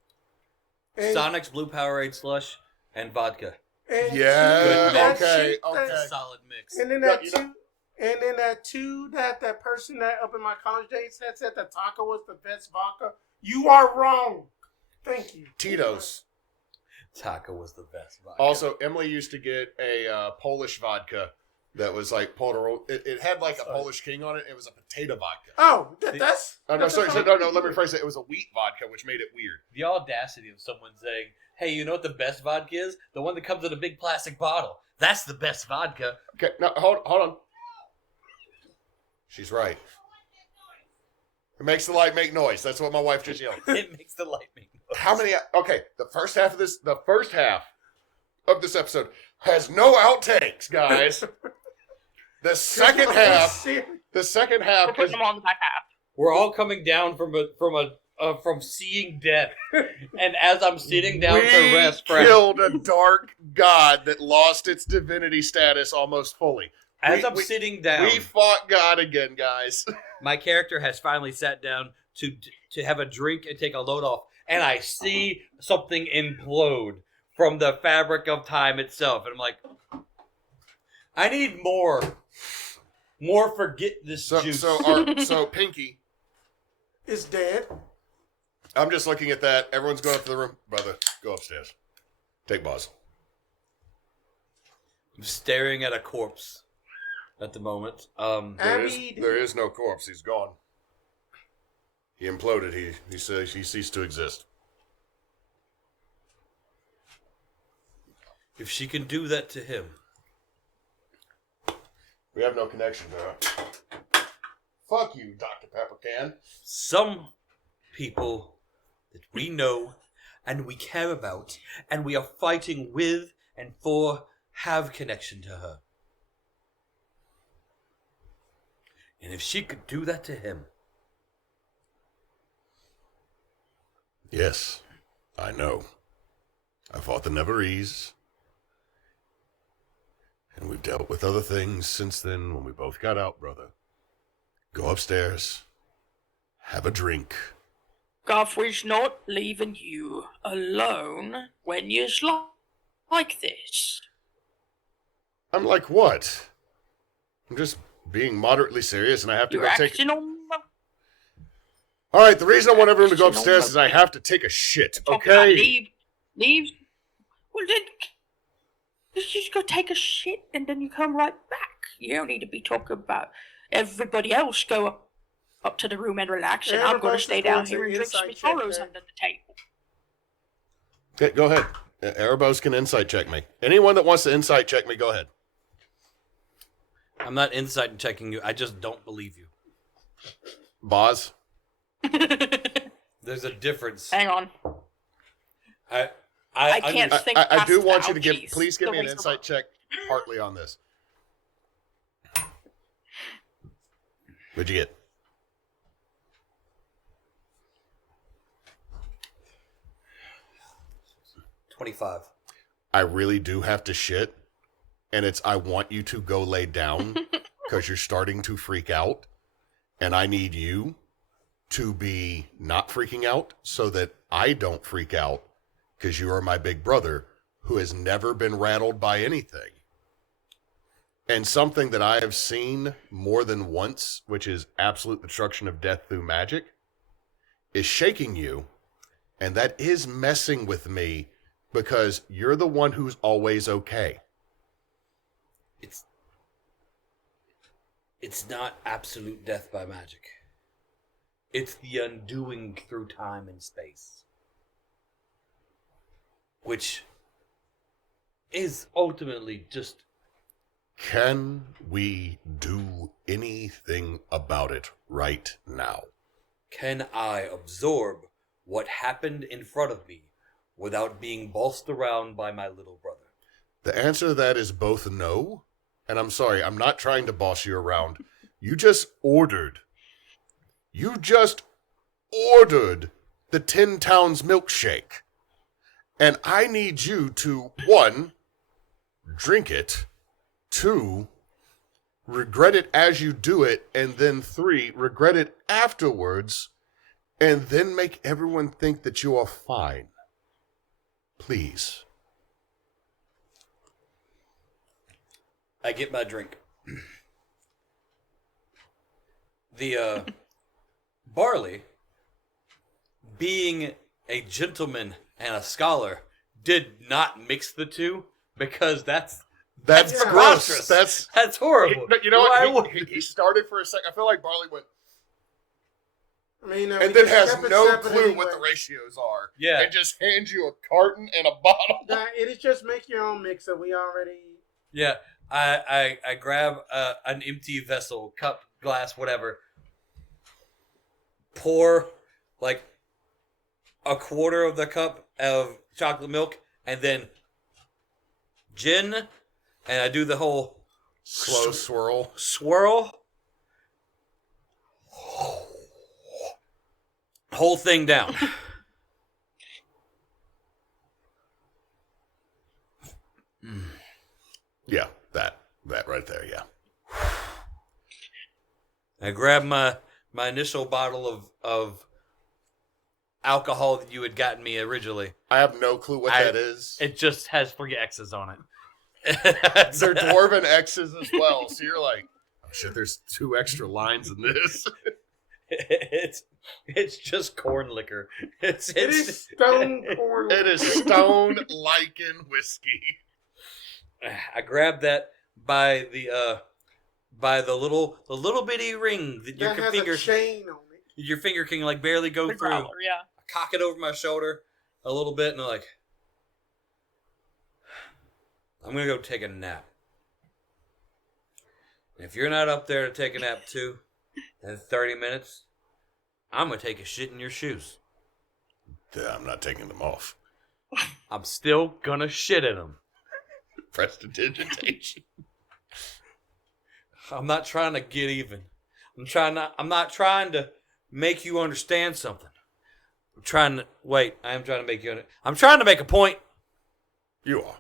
And, Sonic's Blue Powerade slush and vodka. and Yeah, Good mix. okay, shit that- okay. Solid mix. And then Yeah, that you two, and then that person that up in my college days that said that Taco was the best vodka. You are wrong. Thank you. Tito's. Taco was the best vodka. Also, Emily used to get a Polish vodka that was like it had like a Polish king on it. It was a potato vodka. Oh, that's. Oh, no, that's sorry, a so, no, let me rephrase it. It was a wheat vodka, which made it weird. the audacity of someone saying, "Hey, you know what the best vodka is? The one that comes in a big plastic bottle. That's the best vodka." Okay, now hold on. She's right. It makes the light make noise. That's what my wife just yelled. It makes the light make noise. How many? Okay, the first half of this episode has no outtakes, guys. The second half We're putting is them on the back half. We're all coming down from seeing death, and as I'm sitting down to rest, killed a dark god that lost its divinity status almost fully. as we- I'm we- sitting down, We fought God again, guys. my character has finally sat down to have a drink and take a load off, and I see something implode from the fabric of time itself, and I'm like, I need more forget this juice. So Pinky, is dead. I'm just looking at that. Everyone's going up to the room. Brother, go upstairs. Take Boz. I'm staring at a corpse at the moment. There Abby, is no corpse. He's gone. He imploded. He says he ceased to exist. If she can do that to him, We have no connection to her. Fuck you, Dr. Peppercan. some people that we know and we care about and we are fighting with and for have connection to her. And if she could do that to him, Yes, I know. I fought the Neverese. And we've dealt with other things since then when we both got out, brother. Go upstairs. Have a drink. Garf, we're not leaving you alone when you're like this. I'm like, what? I'm just being moderately serious and I have to You're go take... acting on All right, the reason I want everyone to go upstairs is I have to take a shit, talking about okay? leave. Well, then you just go take a shit and then you come right back. You don't need to be talking about everybody else go up to the room and relax, and I'm going to Everybody's stay going down to here and drink some insight check sorrows that. under the table. Okay, go ahead. Erebos can insight check me. Anyone that wants to insight check me, go ahead. I'm not insight checking you. I just don't believe you. Boz? There's a difference. Hang on. I can't under- think. I past do the want you to ouchies. please give The me an razor insight bump. check partly on this. What'd you get? 25. I really do have to shit, and I want you to go lay down because you're starting to freak out, and I need you to be not freaking out so that I don't freak out because you are my big brother who has never been rattled by anything. And something that I have seen more than once, which is absolute destruction of death through magic, is shaking you, and that is messing with me because you're the one who's always okay. It's not absolute death by magic. It's the undoing through time and space. Which is ultimately just... Can we do anything about it right now? Can I absorb what happened in front of me without being bossed around by my little brother? The answer to that is both no, and I'm sorry, I'm not trying to boss you around. You just ordered the 10 Towns milkshake. And I need you to, 1, drink it, 2, regret it as you do it, and then 3, regret it afterwards, and then make everyone think that you are fine. Please. I get my drink. The Barley, being a gentleman and a scholar, did not mix the two because that's That's preposterous. gross. That's horrible. You know Why what? would- He started for a second. I feel like Barley went, I mean, and we then just has kept it no separate clue anyway. what the ratios are. Yeah. And just hands you a carton and a bottle. Nah, it is just make your own mixer. We already. Yeah, I grab an empty vessel, cup, glass, whatever. Pour like a quarter of the cup of chocolate milk, and then gin, and I do the whole Slow swirl. swirl. Whole thing down. Yeah, that right there, yeah. I grab my initial bottle of alcohol that you had gotten me originally. I have no clue what that is. It just has 3 X's on it. They're dwarven X's as well, so you're like, oh shit, there's 2 extra lines in this. It's just corn liquor. It is stone corn. It is stone lichen whiskey. I grabbed that by the little bitty ring that your That has finger a chain on it. your finger can like barely go The through. growler, yeah. I cock it over my shoulder a little bit, and I'm like, I'm gonna go take a nap. And if you're not up there to take a nap too, in 30 minutes, I'm gonna take a shit in your shoes. I'm not taking them off. I'm still gonna shit in them. Prestidigitation. I'm not trying to get even. I'm not trying to make you understand something. I'm trying to make you I'm trying to make a point. You are.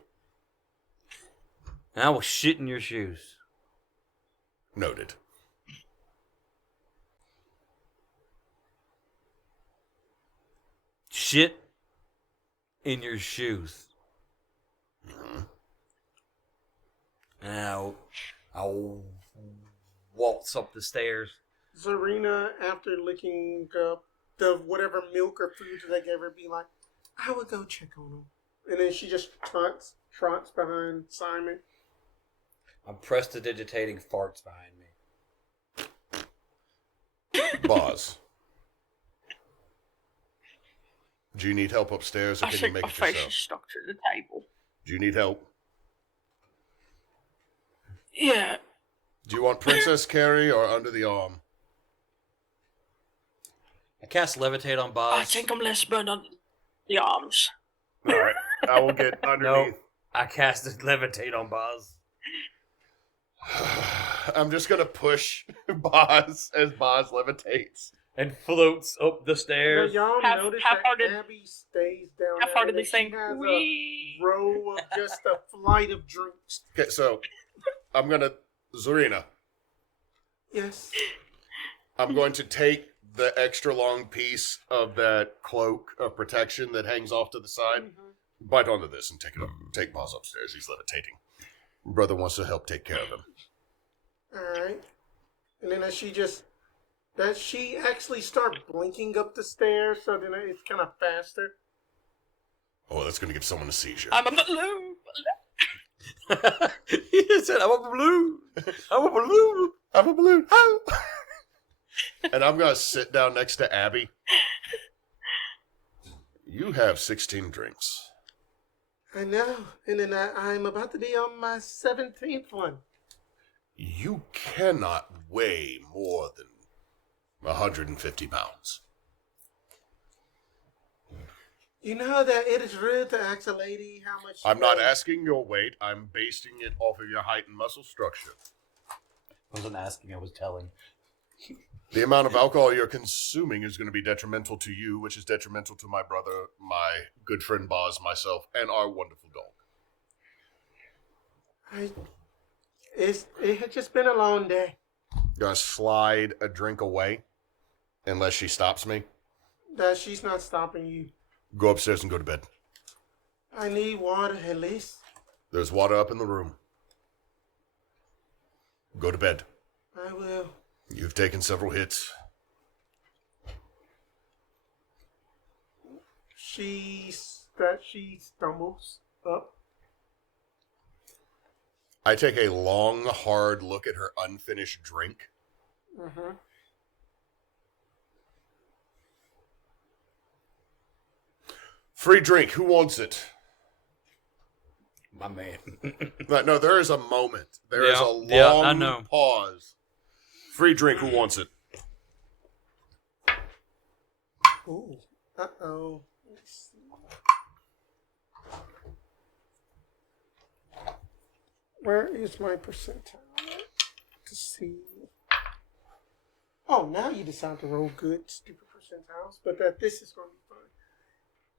And I will shit in your shoes. Noted. Shit in your shoes. Mhm. And I'll waltz up the stairs. Zarina, after licking up the whatever milk or food that they gave her, be like, I would go check on him. And then she just trots behind Simon. I'm prestidigitating farts behind me. Boz. Do you need help upstairs or I can you think make my it face yourself? is stuck to the table. Do you need help? Yeah. Do you want Princess Carrie or under the arm? I cast levitate on I Boz. think I'm less burned on the arms. All right, I will get underneath. I casted levitate on Boz. I'm just gonna push Boz as Boz levitates. And floats up the Now, stairs. y'all notice that half-hearted- Abby stays down there. half-heartedly and she saying, has "Wee." a row of just a flight of drinks. Okay, so I'm gonna Zarina. Yes. I'm going to take the extra long piece of that cloak of protection that hangs off to the side, bite onto this, and take Boz upstairs. He's levitating. Brother wants to help take care of him. All right. And then does she actually start blinking up the stairs so then it's kind of faster? Oh, that's going to give someone a seizure. I'm a balloon. He just said, I'm a balloon. I'm a balloon. I'm a balloon. Oh. And I'm going to sit down next to Abby. You have 16 drinks. I know. And then I'm about to be on my 17th one. You cannot weigh more than 150 pounds. You know that it is rude to ask a lady how much. I'm not asking your weight. I'm basing it off of your height and muscle structure. I wasn't asking, I was telling. The amount of alcohol you're consuming is going to be detrimental to you, which is detrimental to my brother, my good friend Boz, myself, and our wonderful dog. It had just been a long day. Gonna slide a drink away, unless she stops me. That she's not stopping you. Go upstairs and go to bed. I need water at least. There's water up in the room. Go to bed. I will. You've taken several hits. She stumbles up. I take a long, hard look at her unfinished drink. Mm-hmm. Free drink. Who wants it? My man. No, there is a moment. There is a long I know. pause. Free drink. Who wants it? Ooh. Uh-oh. Let's see. Where is my percentile? To see. Oh, now you decide to roll good, stupid percentiles, but that this is going to be fun.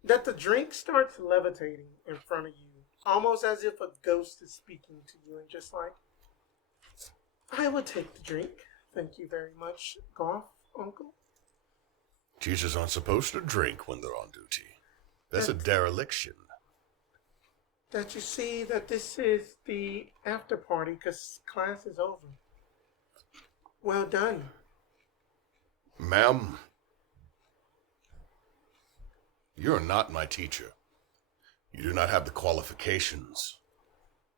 That the drink starts levitating in front of you, almost as if a ghost is speaking to you, and just like, I will take the drink. Thank you very much, Garf, Uncle. Teachers aren't supposed to drink when they're on duty. That's a dereliction. That you see that this is the after party because class is over. Well done. Ma'am, you're not my teacher. You do not have the qualifications,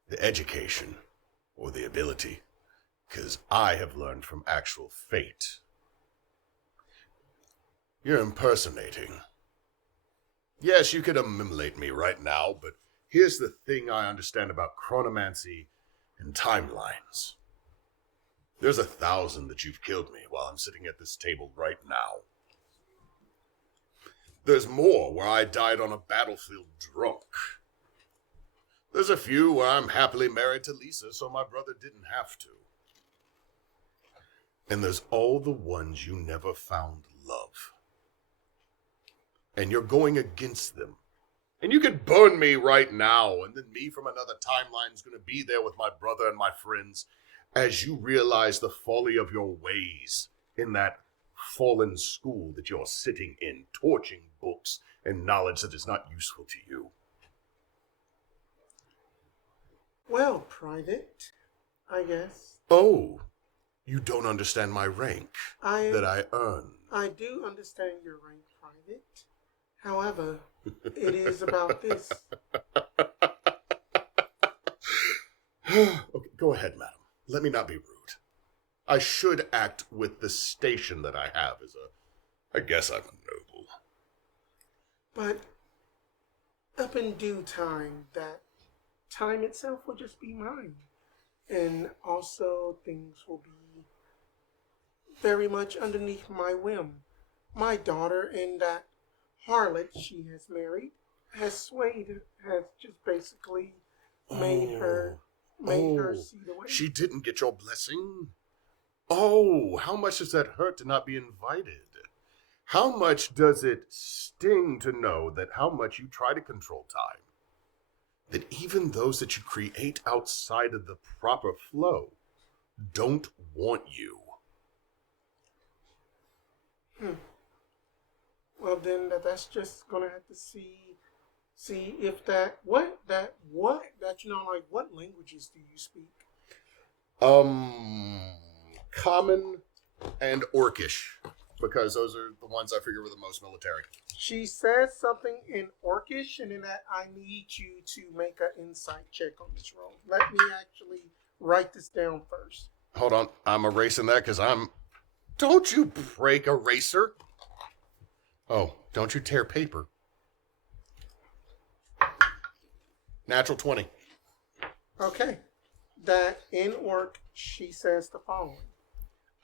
the education, or the ability, because I have learned from actual fate. You're impersonating. Yes, you could immolate me right now, but here's the thing I understand about chronomancy and timelines. There's 1,000 that you've killed me while I'm sitting at this table right now. There's more where I died on a battlefield drunk. There's a few where I'm happily married to Lisa, so my brother didn't have to. And there's all the ones you never found love. And you're going against them. And you could burn me right now, and then me from another timeline's gonna be there with my brother and my friends as you realize the folly of your ways in that fallen school that you're sitting in, torching books and knowledge that is not useful to you. Well, Private, I guess. Oh, you don't understand my rank that I earn. I do understand your rank, Private. However, it is about this. Okay, go ahead, madam. Let me not be rude. I should act with the station that I have as I guess I'm a noble. But up in due time, that time itself will just be mine. And also things will be very much underneath my whim. my daughter and that harlot she has married has just basically made her see the way. She didn't get your blessing? Oh, how much does that hurt to not be invited? How much does it sting to know that how much you try to control time? That even those that you create outside of the proper flow don't want you. Well, then that's just gonna have to see if what languages do you speak? Common and Orcish, because those are the ones I figure were the most military. She says something in Orcish, and in that I need you to make an insight check on this roll. Let me actually write this down first. Hold on, I'm erasing that because Don't you break eraser? Oh, don't you tear paper. Natural 20. Okay. That in Orc, she says the following.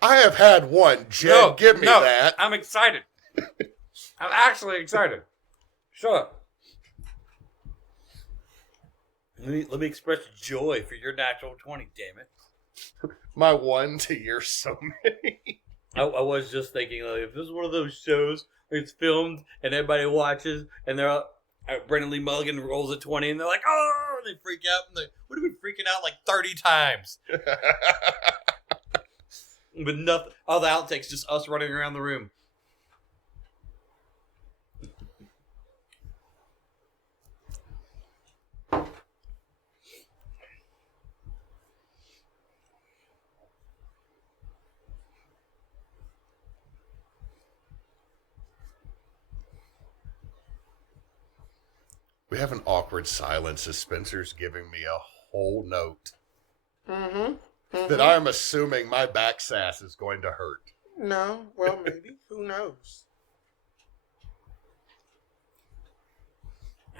I have had one, Jed. Give me that. I'm excited. I'm actually excited. Shut up. Let me express joy for your natural 20, damn it. My one to your so many. I was just thinking, like, if this is one of those shows where it's filmed and everybody watches and they're Brendan Lee Mulligan rolls a 20 and they're like, oh, they freak out. And they would have been freaking out like 30 times. But nothing. All the outtakes, just us running around the room. We have an awkward silence as Spencer's giving me a whole note. That I'm assuming my back sass is going to hurt. No, well, maybe. Who knows?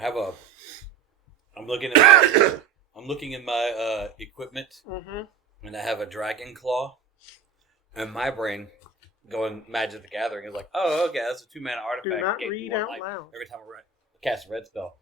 I'm looking in my equipment, and I have a dragon claw, and my brain going Magic the Gathering is like, oh, okay, that's a 2-mana artifact. Do not read out loud. Every time I cast a red spell.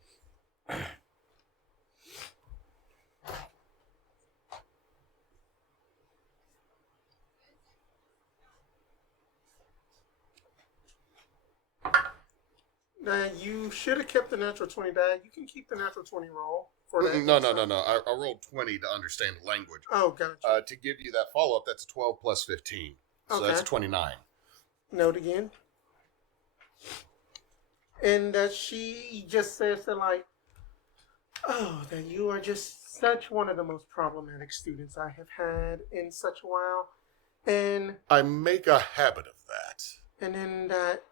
Now, you should have kept the natural 20 die. You can keep the natural 20 roll for that. No. I rolled 20 to understand the language. Oh, gotcha. To give you that follow-up, that's a 12 plus 15. So that's 29. Note again. And that she just says that, like, oh, that you are just such one of the most problematic students I have had in such a while. And I make a habit of that. And then that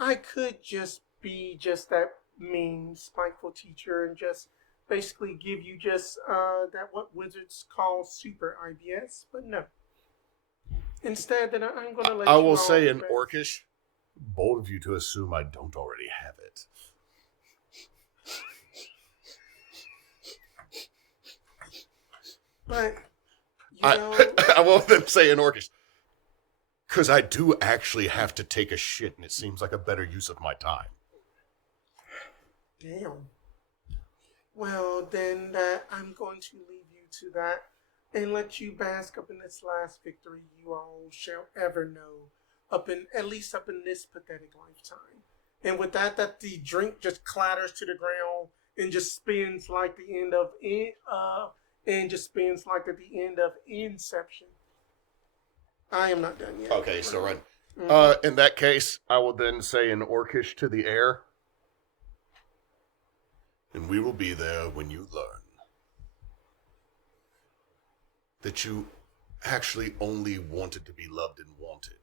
I could just be just that mean, spiteful teacher and just basically give you just that what wizards call super IBS, but no. Instead, that I'm going to let I you will say in rest. Orcish, bold of you to assume I don't already have it. But, you know... I won't then say in Orcish, because I do actually have to take a shit, and it seems like a better use of my time. Damn. Well, then that I'm going to leave you to that and let you bask up in this last victory you all shall ever know, at least up in this pathetic lifetime. And with that the drink just clatters to the ground and just spins like the end of Inception. I am not done yet. Okay, so run. In that case, I will then say in Orcish to the air, and we will be there when you learn that you actually only wanted to be loved and wanted,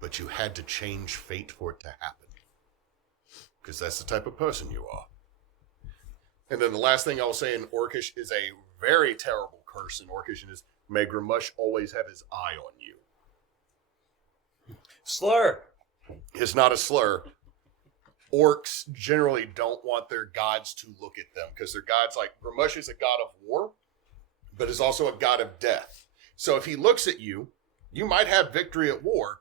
but you had to change fate for it to happen. Because that's the type of person you are. And then the last thing I'll say in Orcish is a very terrible curse in Orcish, and is, may Grimush always have his eye on you. Slur. It's not a slur. Orcs generally don't want their gods to look at them, because their gods, like Grimush is a god of war, but is also a god of death. So if he looks at you, you might have victory at war,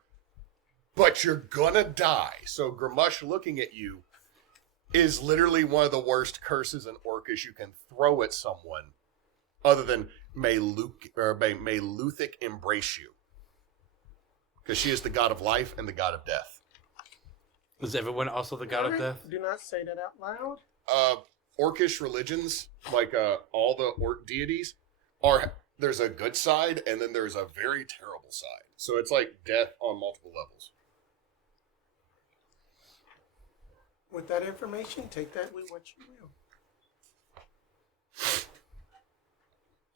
but you're gonna die. So Grumush looking at you is literally one of the worst curses in Orcish you can throw at someone, other than may Luthic embrace you, because she is the god of life and the god of death. Is everyone also the god of death? Do not say that out loud. Orcish religions, like all the orc deities, there's a good side and then there's a very terrible side. So it's like death on multiple levels. With that information, take that with what you will.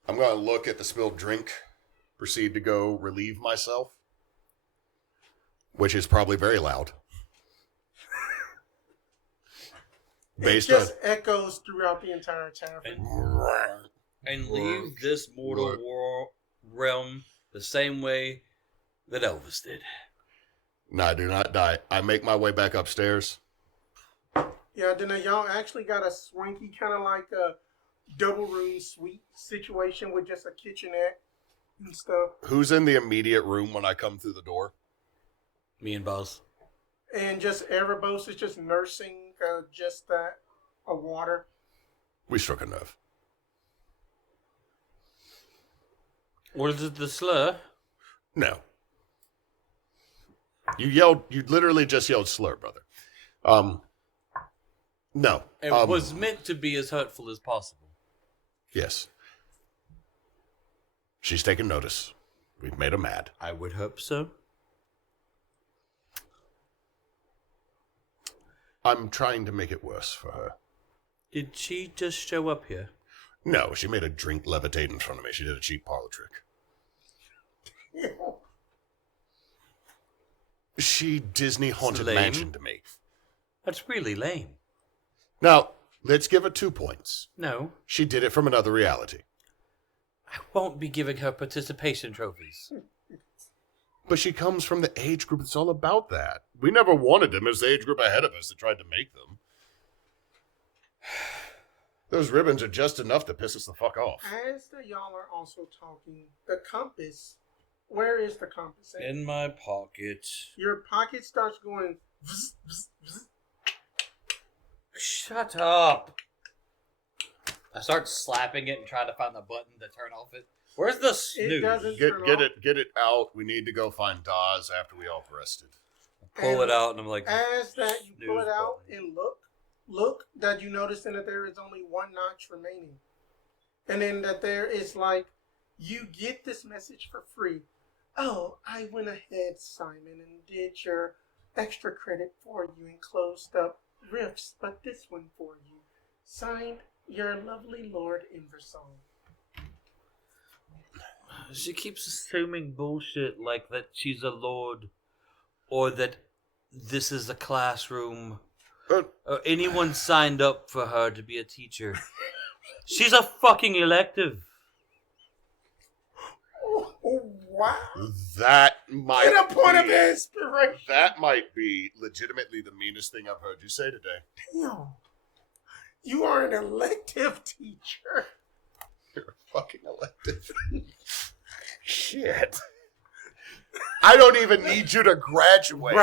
I'm going to look at the spilled drink, proceed to go relieve myself, which is probably very loud. It just echoes throughout the entire tavern. And leave this mortal realm the same way that Elvis did. No, I do not die. I make my way back upstairs. Yeah, then y'all actually got a swanky kind of like a double room suite situation with just a kitchenette and stuff. Who's in the immediate room when I come through the door? Me and Buzz. And just Erebos is just nursing just a water. We struck a nerve. What is it, the slur? No. You literally just yelled slur, brother. No. It was meant to be as hurtful as possible. Yes. She's taken notice. We've made her mad. I would hope so. I'm trying to make it worse for her. Did she just show up here? No, she made a drink levitate in front of me. She did a cheap parlor trick. She Disney Haunted Mansion to me. That's really lame. Now, let's give her 2 points. No. She did it from another reality. I won't be giving her participation trophies. But she comes from the age group that's all about that. We never wanted them as the age group ahead of us that tried to make them. Those ribbons are just enough to piss us the fuck off. As y'all are also talking, the compass, where is the compass at? In my pocket. Your pocket starts going vzz, vzz, vzz. Shut up. I start slapping it and trying to find the button to turn off it. Where's the snooze? It doesn't turn Get off. it out. We need to go find Dawes after we all rested. Pull it out and I'm like, As that you pull snooze it out button. and look, that you notice that there is only one notch remaining. And then that there is like, you get this message for free. Oh, I went ahead, Simon, and did your extra credit for you and closed up rifts, but this one for you. Signed, your lovely Lord Inversong. She keeps assuming bullshit like that she's a lord or that this is a classroom or anyone signed up for her to be a teacher. She's a fucking elective. Oh, wow. That might Get a point of be, inspiration. that might be legitimately the meanest thing I've heard you say today. Damn. You are an elective teacher. You're a fucking elective. Shit. I don't even need you to graduate.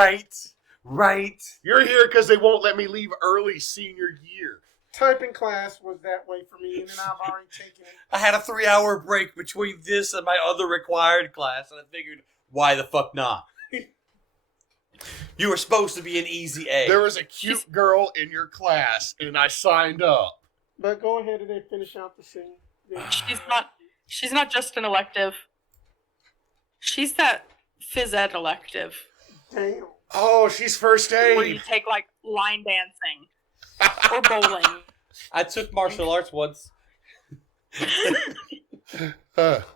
Right. You're here because they won't let me leave early senior year. Typing class was that way for me, and then I've already taken it. I had a 3-hour break between this and my other required class, and I figured, why the fuck not? You were supposed to be an easy A. There was a cute girl in your class, and I signed up. But go ahead and then finish out the scene. Yeah. She's not just an elective. She's that phys ed elective Damn. Oh, she's first where you aid. take like line dancing or bowling. I took martial arts once.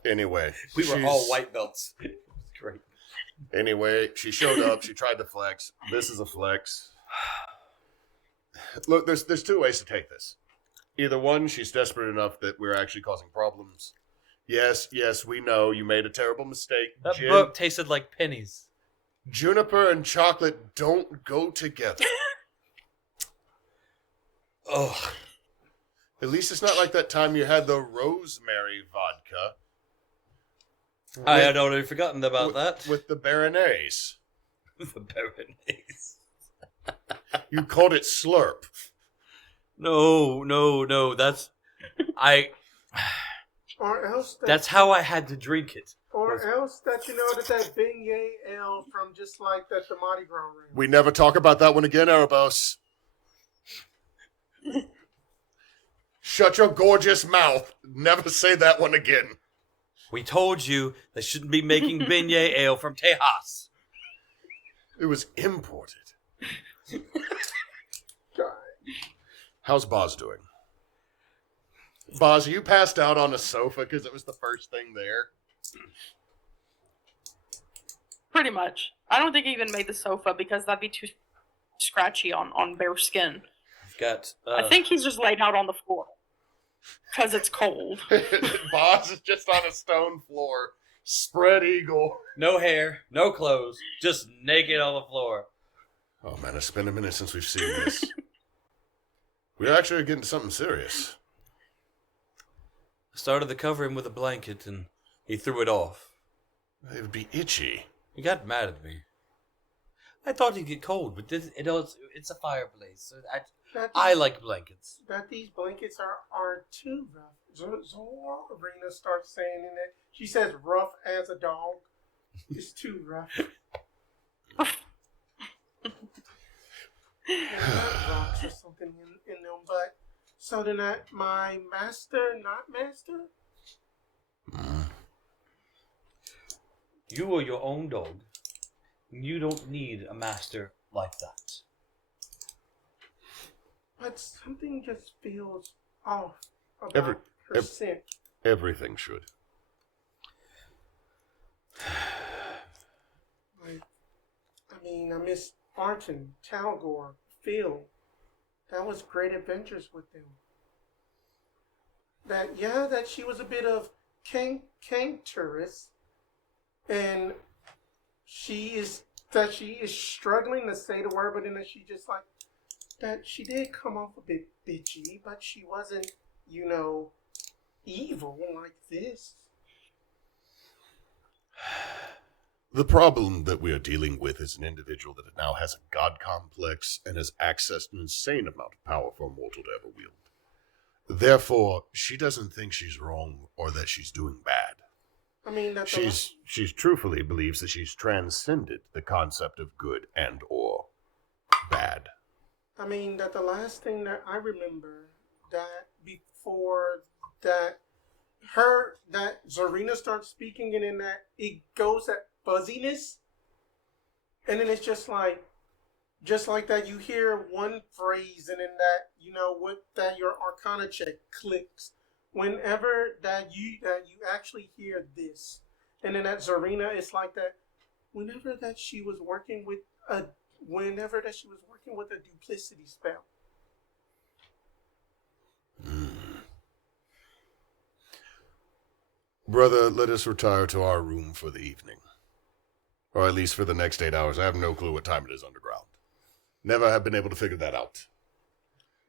Anyway. We were she's- all white belts. It was great. Anyway, she showed up. She tried to flex. This is a flex. Look, there's 2 ways to take this. Either one, she's desperate enough that we're actually causing problems. Yes, we know you made a terrible mistake. That book tasted like pennies. Juniper and chocolate don't go together. Ugh. At least it's not like that time you had the rosemary vodka. I had already forgotten about that. With the Baroness. The Baroness. You called it slurp. No. That's Or else That's how I had to drink it. Or else that that beignet ale from just like that the Mardi Gras ring. We never talk about that one again, Erebos. Shut your gorgeous mouth. Never say that one again. We told you they shouldn't be making beignet ale from Tejas. It was imported. God. How's Boz doing? Boz, you passed out on a sofa because it was the first thing there. Pretty much. I don't think he even made the sofa because that'd be too scratchy on bare skin. Got. I think he's just laid out on the floor because it's cold. Boz is just on a stone floor, spread eagle. No hair, no clothes, just naked on the floor. Oh man, it's been a minute since we've seen this. We're actually getting something serious. I started to cover him with a blanket and he threw it off. It would be itchy. He got mad at me. I thought he'd get cold, but it's a fireplace. I like blankets. That these blankets are too rough. Zorina starts saying in that. She says rough as a dog. It's too rough. Rocks or something in them, but so then my master, not master? You are your own dog. You don't need a master like that. But something just feels off about her scent. Everything should. I miss Arton, Talgor, Phil. That was great adventures with them. That she was a bit of cantankerous, and she is struggling to say the word, but then she just like that she did come off a bit bitchy, but she wasn't, evil like this. The problem that we are dealing with is an individual that now has a god complex and has accessed an insane amount of power for a mortal to ever wield. Therefore, she doesn't think she's wrong or that she's doing bad. She truthfully believes that she's transcended the concept of good and or bad. That the last thing that I remember that before that Zarina starts speaking and then that it goes at fuzziness, and then it's just like that you hear one phrase and then that your Arcana check clicks whenever that you actually hear this, and then that Zarina is like that whenever that she was working with a duplicity spell. Brother, let us retire to our room for the evening. Or at least for the next 8 hours. I have no clue what time it is underground. Never have been able to figure that out.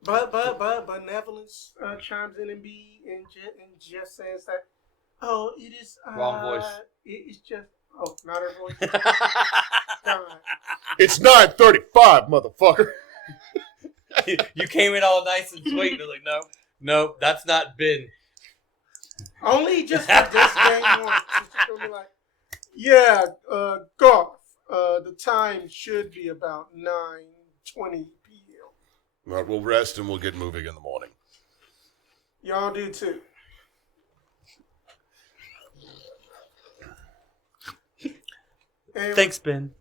But Benevolence chimes in and just says that, it is... Wrong voice. It is just... Oh, not her voice? God. It's 9:35, motherfucker! You came in all nice and sweet and like, no, that's not Ben. Only just for this game once. It's gonna be like, Garf, the time should be about 9:20 p.m. Well, we'll rest and we'll get moving in the morning. Y'all do too. Thanks, Ben.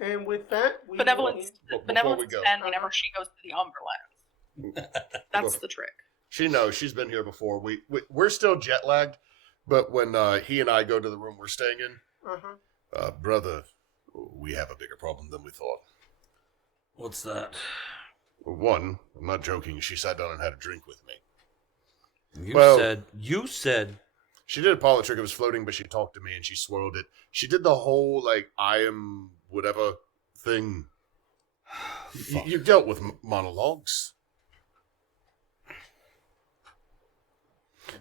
And with that, Benevolence we go. Ben whenever she goes to the Umberland. That's the trick. She knows. She's been here before. We're still jet lagged, but when he and I go to the room we're staying in, brother, we have a bigger problem than we thought. What's that? One, I'm not joking. She sat down and had a drink with me. You said. She did a parlor trick. It was floating, but she talked to me and she swirled it. She did the whole, I am whatever thing. You've dealt with monologues.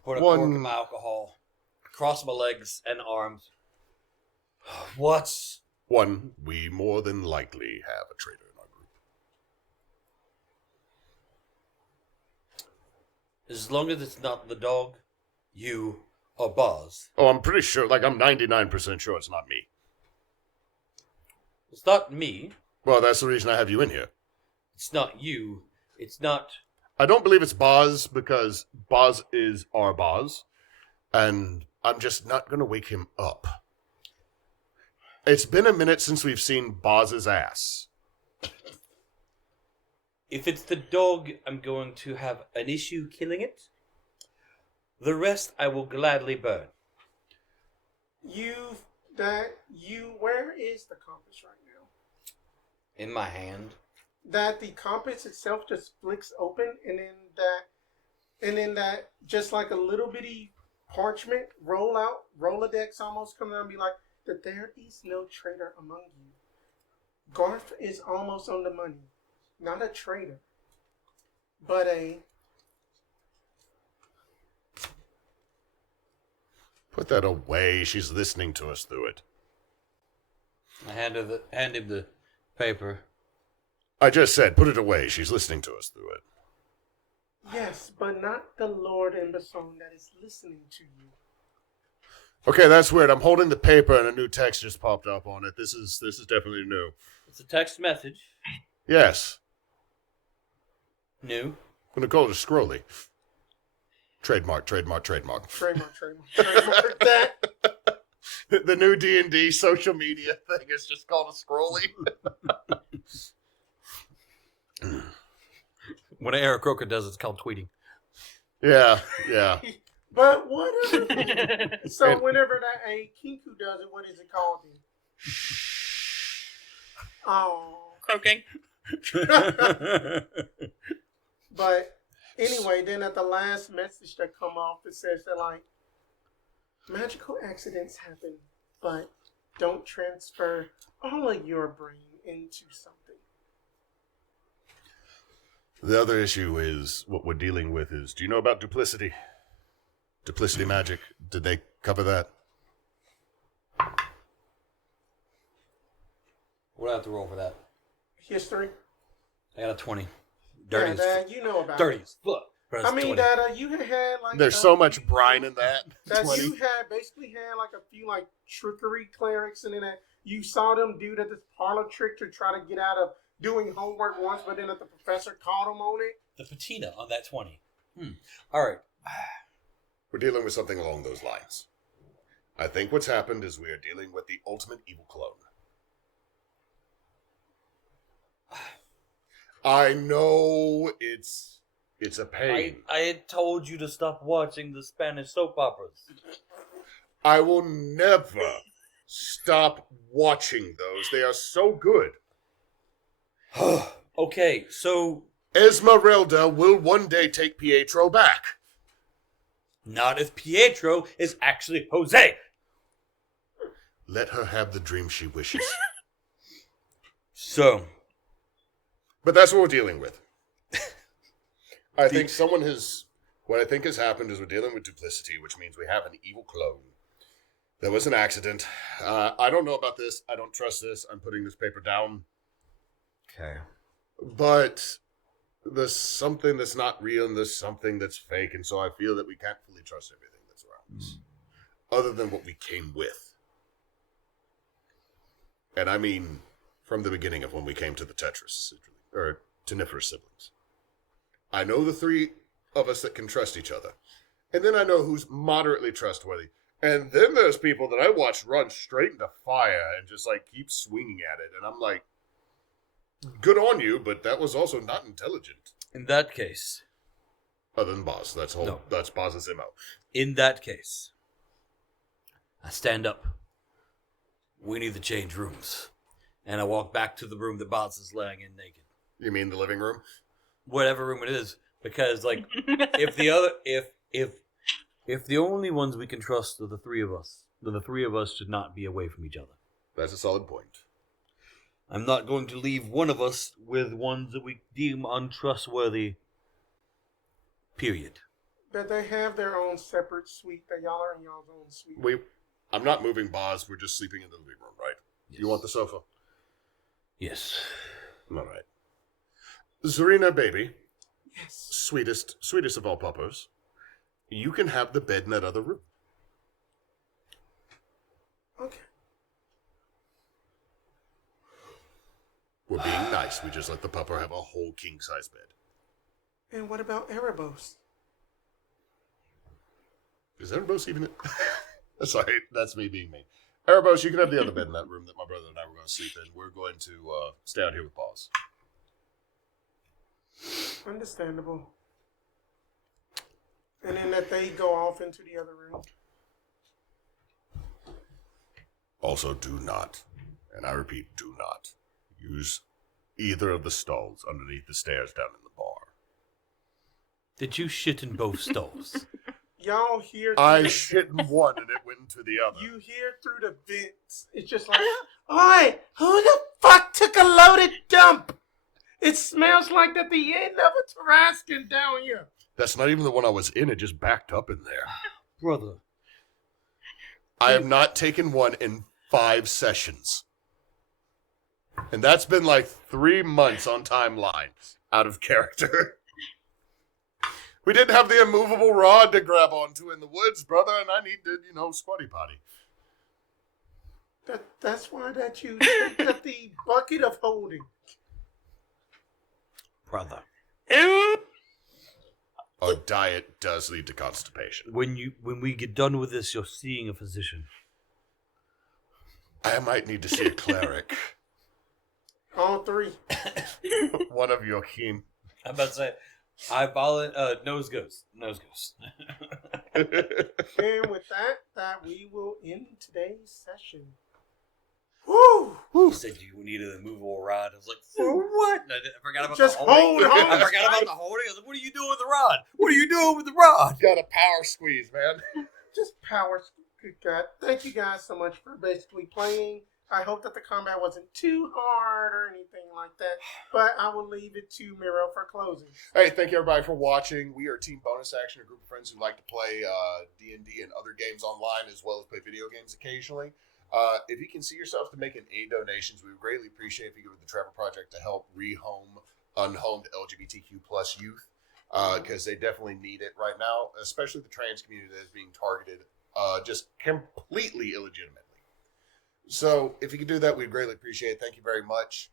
Put a cork in my alcohol. Cross my legs and arms. What's One, we more than likely have a traitor in our group. As long as it's not the dog, you, or Boz. Oh, I'm pretty sure, I'm 99% sure it's not me. It's not me. Well, that's the reason I have you in here. It's not you. It's not... I don't believe it's Boz, because Boz is our Boz, and I'm just not going to wake him up. It's been a minute since we've seen Boz's ass. If it's the dog, I'm going to have an issue killing it. The rest I will gladly burn. Where is the compass right now? In my hand. That the compass itself just flicks open, and then that just like a little bitty parchment Rolodex almost comes out and be like, that there is no traitor among you. Garf is almost on the money. Not a traitor, but a... Put that away. She's listening to us through it. I hand him the paper. I just said, put it away. She's listening to us through it. Yes, but not the Lord in Basson that is listening to you. Okay, that's weird. I'm holding the paper and a new text just popped up on it. This is definitely new. It's a text message. Yes. New. I'm going to call it a scrolly. Trademark. Trademark that. The new D&D social media thing is just called a scrolly. When an Eric Croker does, it's called tweeting. Yeah. But what is it? So whenever a Kinku does it, what is it called then? Oh. Croaking. But anyway, then at the last message that come off, it says that magical accidents happen, but don't transfer all of your brain into something. The other issue is, what we're dealing with is, do you know about duplicity? Duplicity magic. Did they cover that? What do I have to roll for that? History? I got a 20. Dirty as Dad, you know about dirty it. as fuck. But it's I mean, 20. Dad, you had There's so much brine in that. That 20. you had basically had a few trickery clerics, and then you saw them do this parlor trick to try to get out of doing homework once, but then the professor caught them on it. The patina on that 20. All right. We're dealing with something along those lines. I think what's happened is we are dealing with the ultimate evil clone. I know it's a pain. I had told you to stop watching the Spanish soap operas. I will never stop watching those. They are so good. Okay, so... Esmeralda will one day take Pietro back. Not if Pietro is actually Jose. Let her have the dream she wishes. So... But that's what we're dealing with. I think what I think has happened is we're dealing with duplicity, which means we have an evil clone. There was an accident. I don't know about this. I don't trust this. I'm putting this paper down. Okay. But there's something that's not real and there's something that's fake, and so I feel that we can't fully trust everything that's around us. Other than what we came with. And I mean, from the beginning of when we came to the Teniferous siblings. I know the three of us that can trust each other. And then I know who's moderately trustworthy. And then there's people that I watch run straight into fire and just keep swinging at it. And I'm like, good on you, but that was also not intelligent. In that case... Other than Boz. That's Boz's MO. In that case, I stand up. We need to change rooms. And I walk back to the room that Boz is laying in naked. You mean the living room? Whatever room it is. Because, if the only ones we can trust are the three of us, then the three of us should not be away from each other. That's a solid point. I'm not going to leave one of us with ones that we deem untrustworthy. Period. That they have their own separate suite, that y'all are in y'all's own suite. I'm not moving Boz, we're just sleeping in the living room, right? You want the sofa? Yes. All right. Zarina, baby, Yes. sweetest of all puppers, you can have the bed in that other room. Okay. We're being nice. We just let the pupper have a whole king-size bed. And what about Erebos? Is Erebos even... Sorry, that's me being mean. Erebos, you can have the other bed in that room that my brother and I were going to sleep in. We're going to stay out here with Boss. Understandable. And then that they go off into the other room. Also, do not, and I repeat, do not, use either of the stalls underneath the stairs down in the bar. Did you shit in both stalls? Y'all hear... I shit in one and it went into the other. You hear through the vents. It's just like, oi, who the fuck took a loaded dump? It smells like at the end of a Tarascan down here. That's not even the one I was in. It just backed up in there. Brother. I have not taken one in 5 sessions. And that's been like 3 months on timeline out of character. We didn't have the immovable rod to grab onto in the woods, brother, and I needed, squatty potty. That's why that you took the bucket of holding. Brother. A diet does lead to constipation. When we get done with this, you're seeing a physician. I might need to see a cleric. All 3. One of your kin. I'm about to say, nose goes. And with that we will end today's session. Woo! You said you needed a movable rod. I was like, for what? I forgot about Just the holding. hold on. I forgot about the holding. I was like, what are you doing with the rod? What are you doing with the rod? Got a power squeeze, man. Just power. Good God. Thank you guys so much for basically playing. I hope that the combat wasn't too hard or anything like that, but I will leave it to Miro for closing. Hey, thank you everybody for watching. We are Team Bonus Action, a group of friends who like to play D&D and other games online as well as play video games occasionally. If you can see yourselves to making any donations, we would greatly appreciate if you give it the Trevor Project to help rehome unhomed LGBTQ plus youth, because they definitely need it right now, especially the trans community that is being targeted just completely illegitimately. So if you could do that, we'd greatly appreciate it. Thank you very much.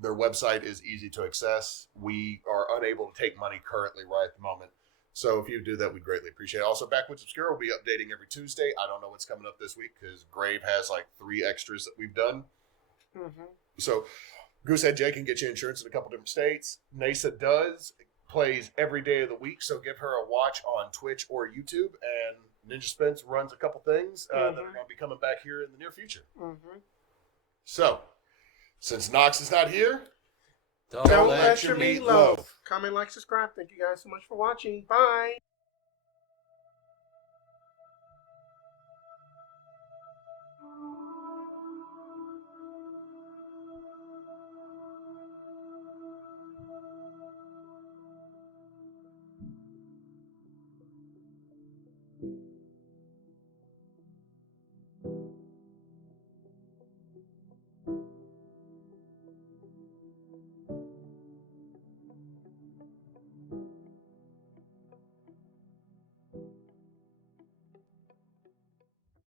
Their website is easy to access. We are unable to take money currently right at the moment. So if you do that, we'd greatly appreciate it. Also, Backwoods Obscure will be updating every Tuesday. I don't know what's coming up this week because Grave has like 3 extras that we've done. Mm-hmm. So Goosehead J can get you insurance in a couple different states. Neysadoes plays every day of the week, so give her a watch on Twitch or YouTube. And Ninjaspence runs a couple things that are going to be coming back here in the near future. Mm-hmm. So, since Nox is not here, Don't let your meat loaf. Comment, like, subscribe. Thank you guys so much for watching. Bye.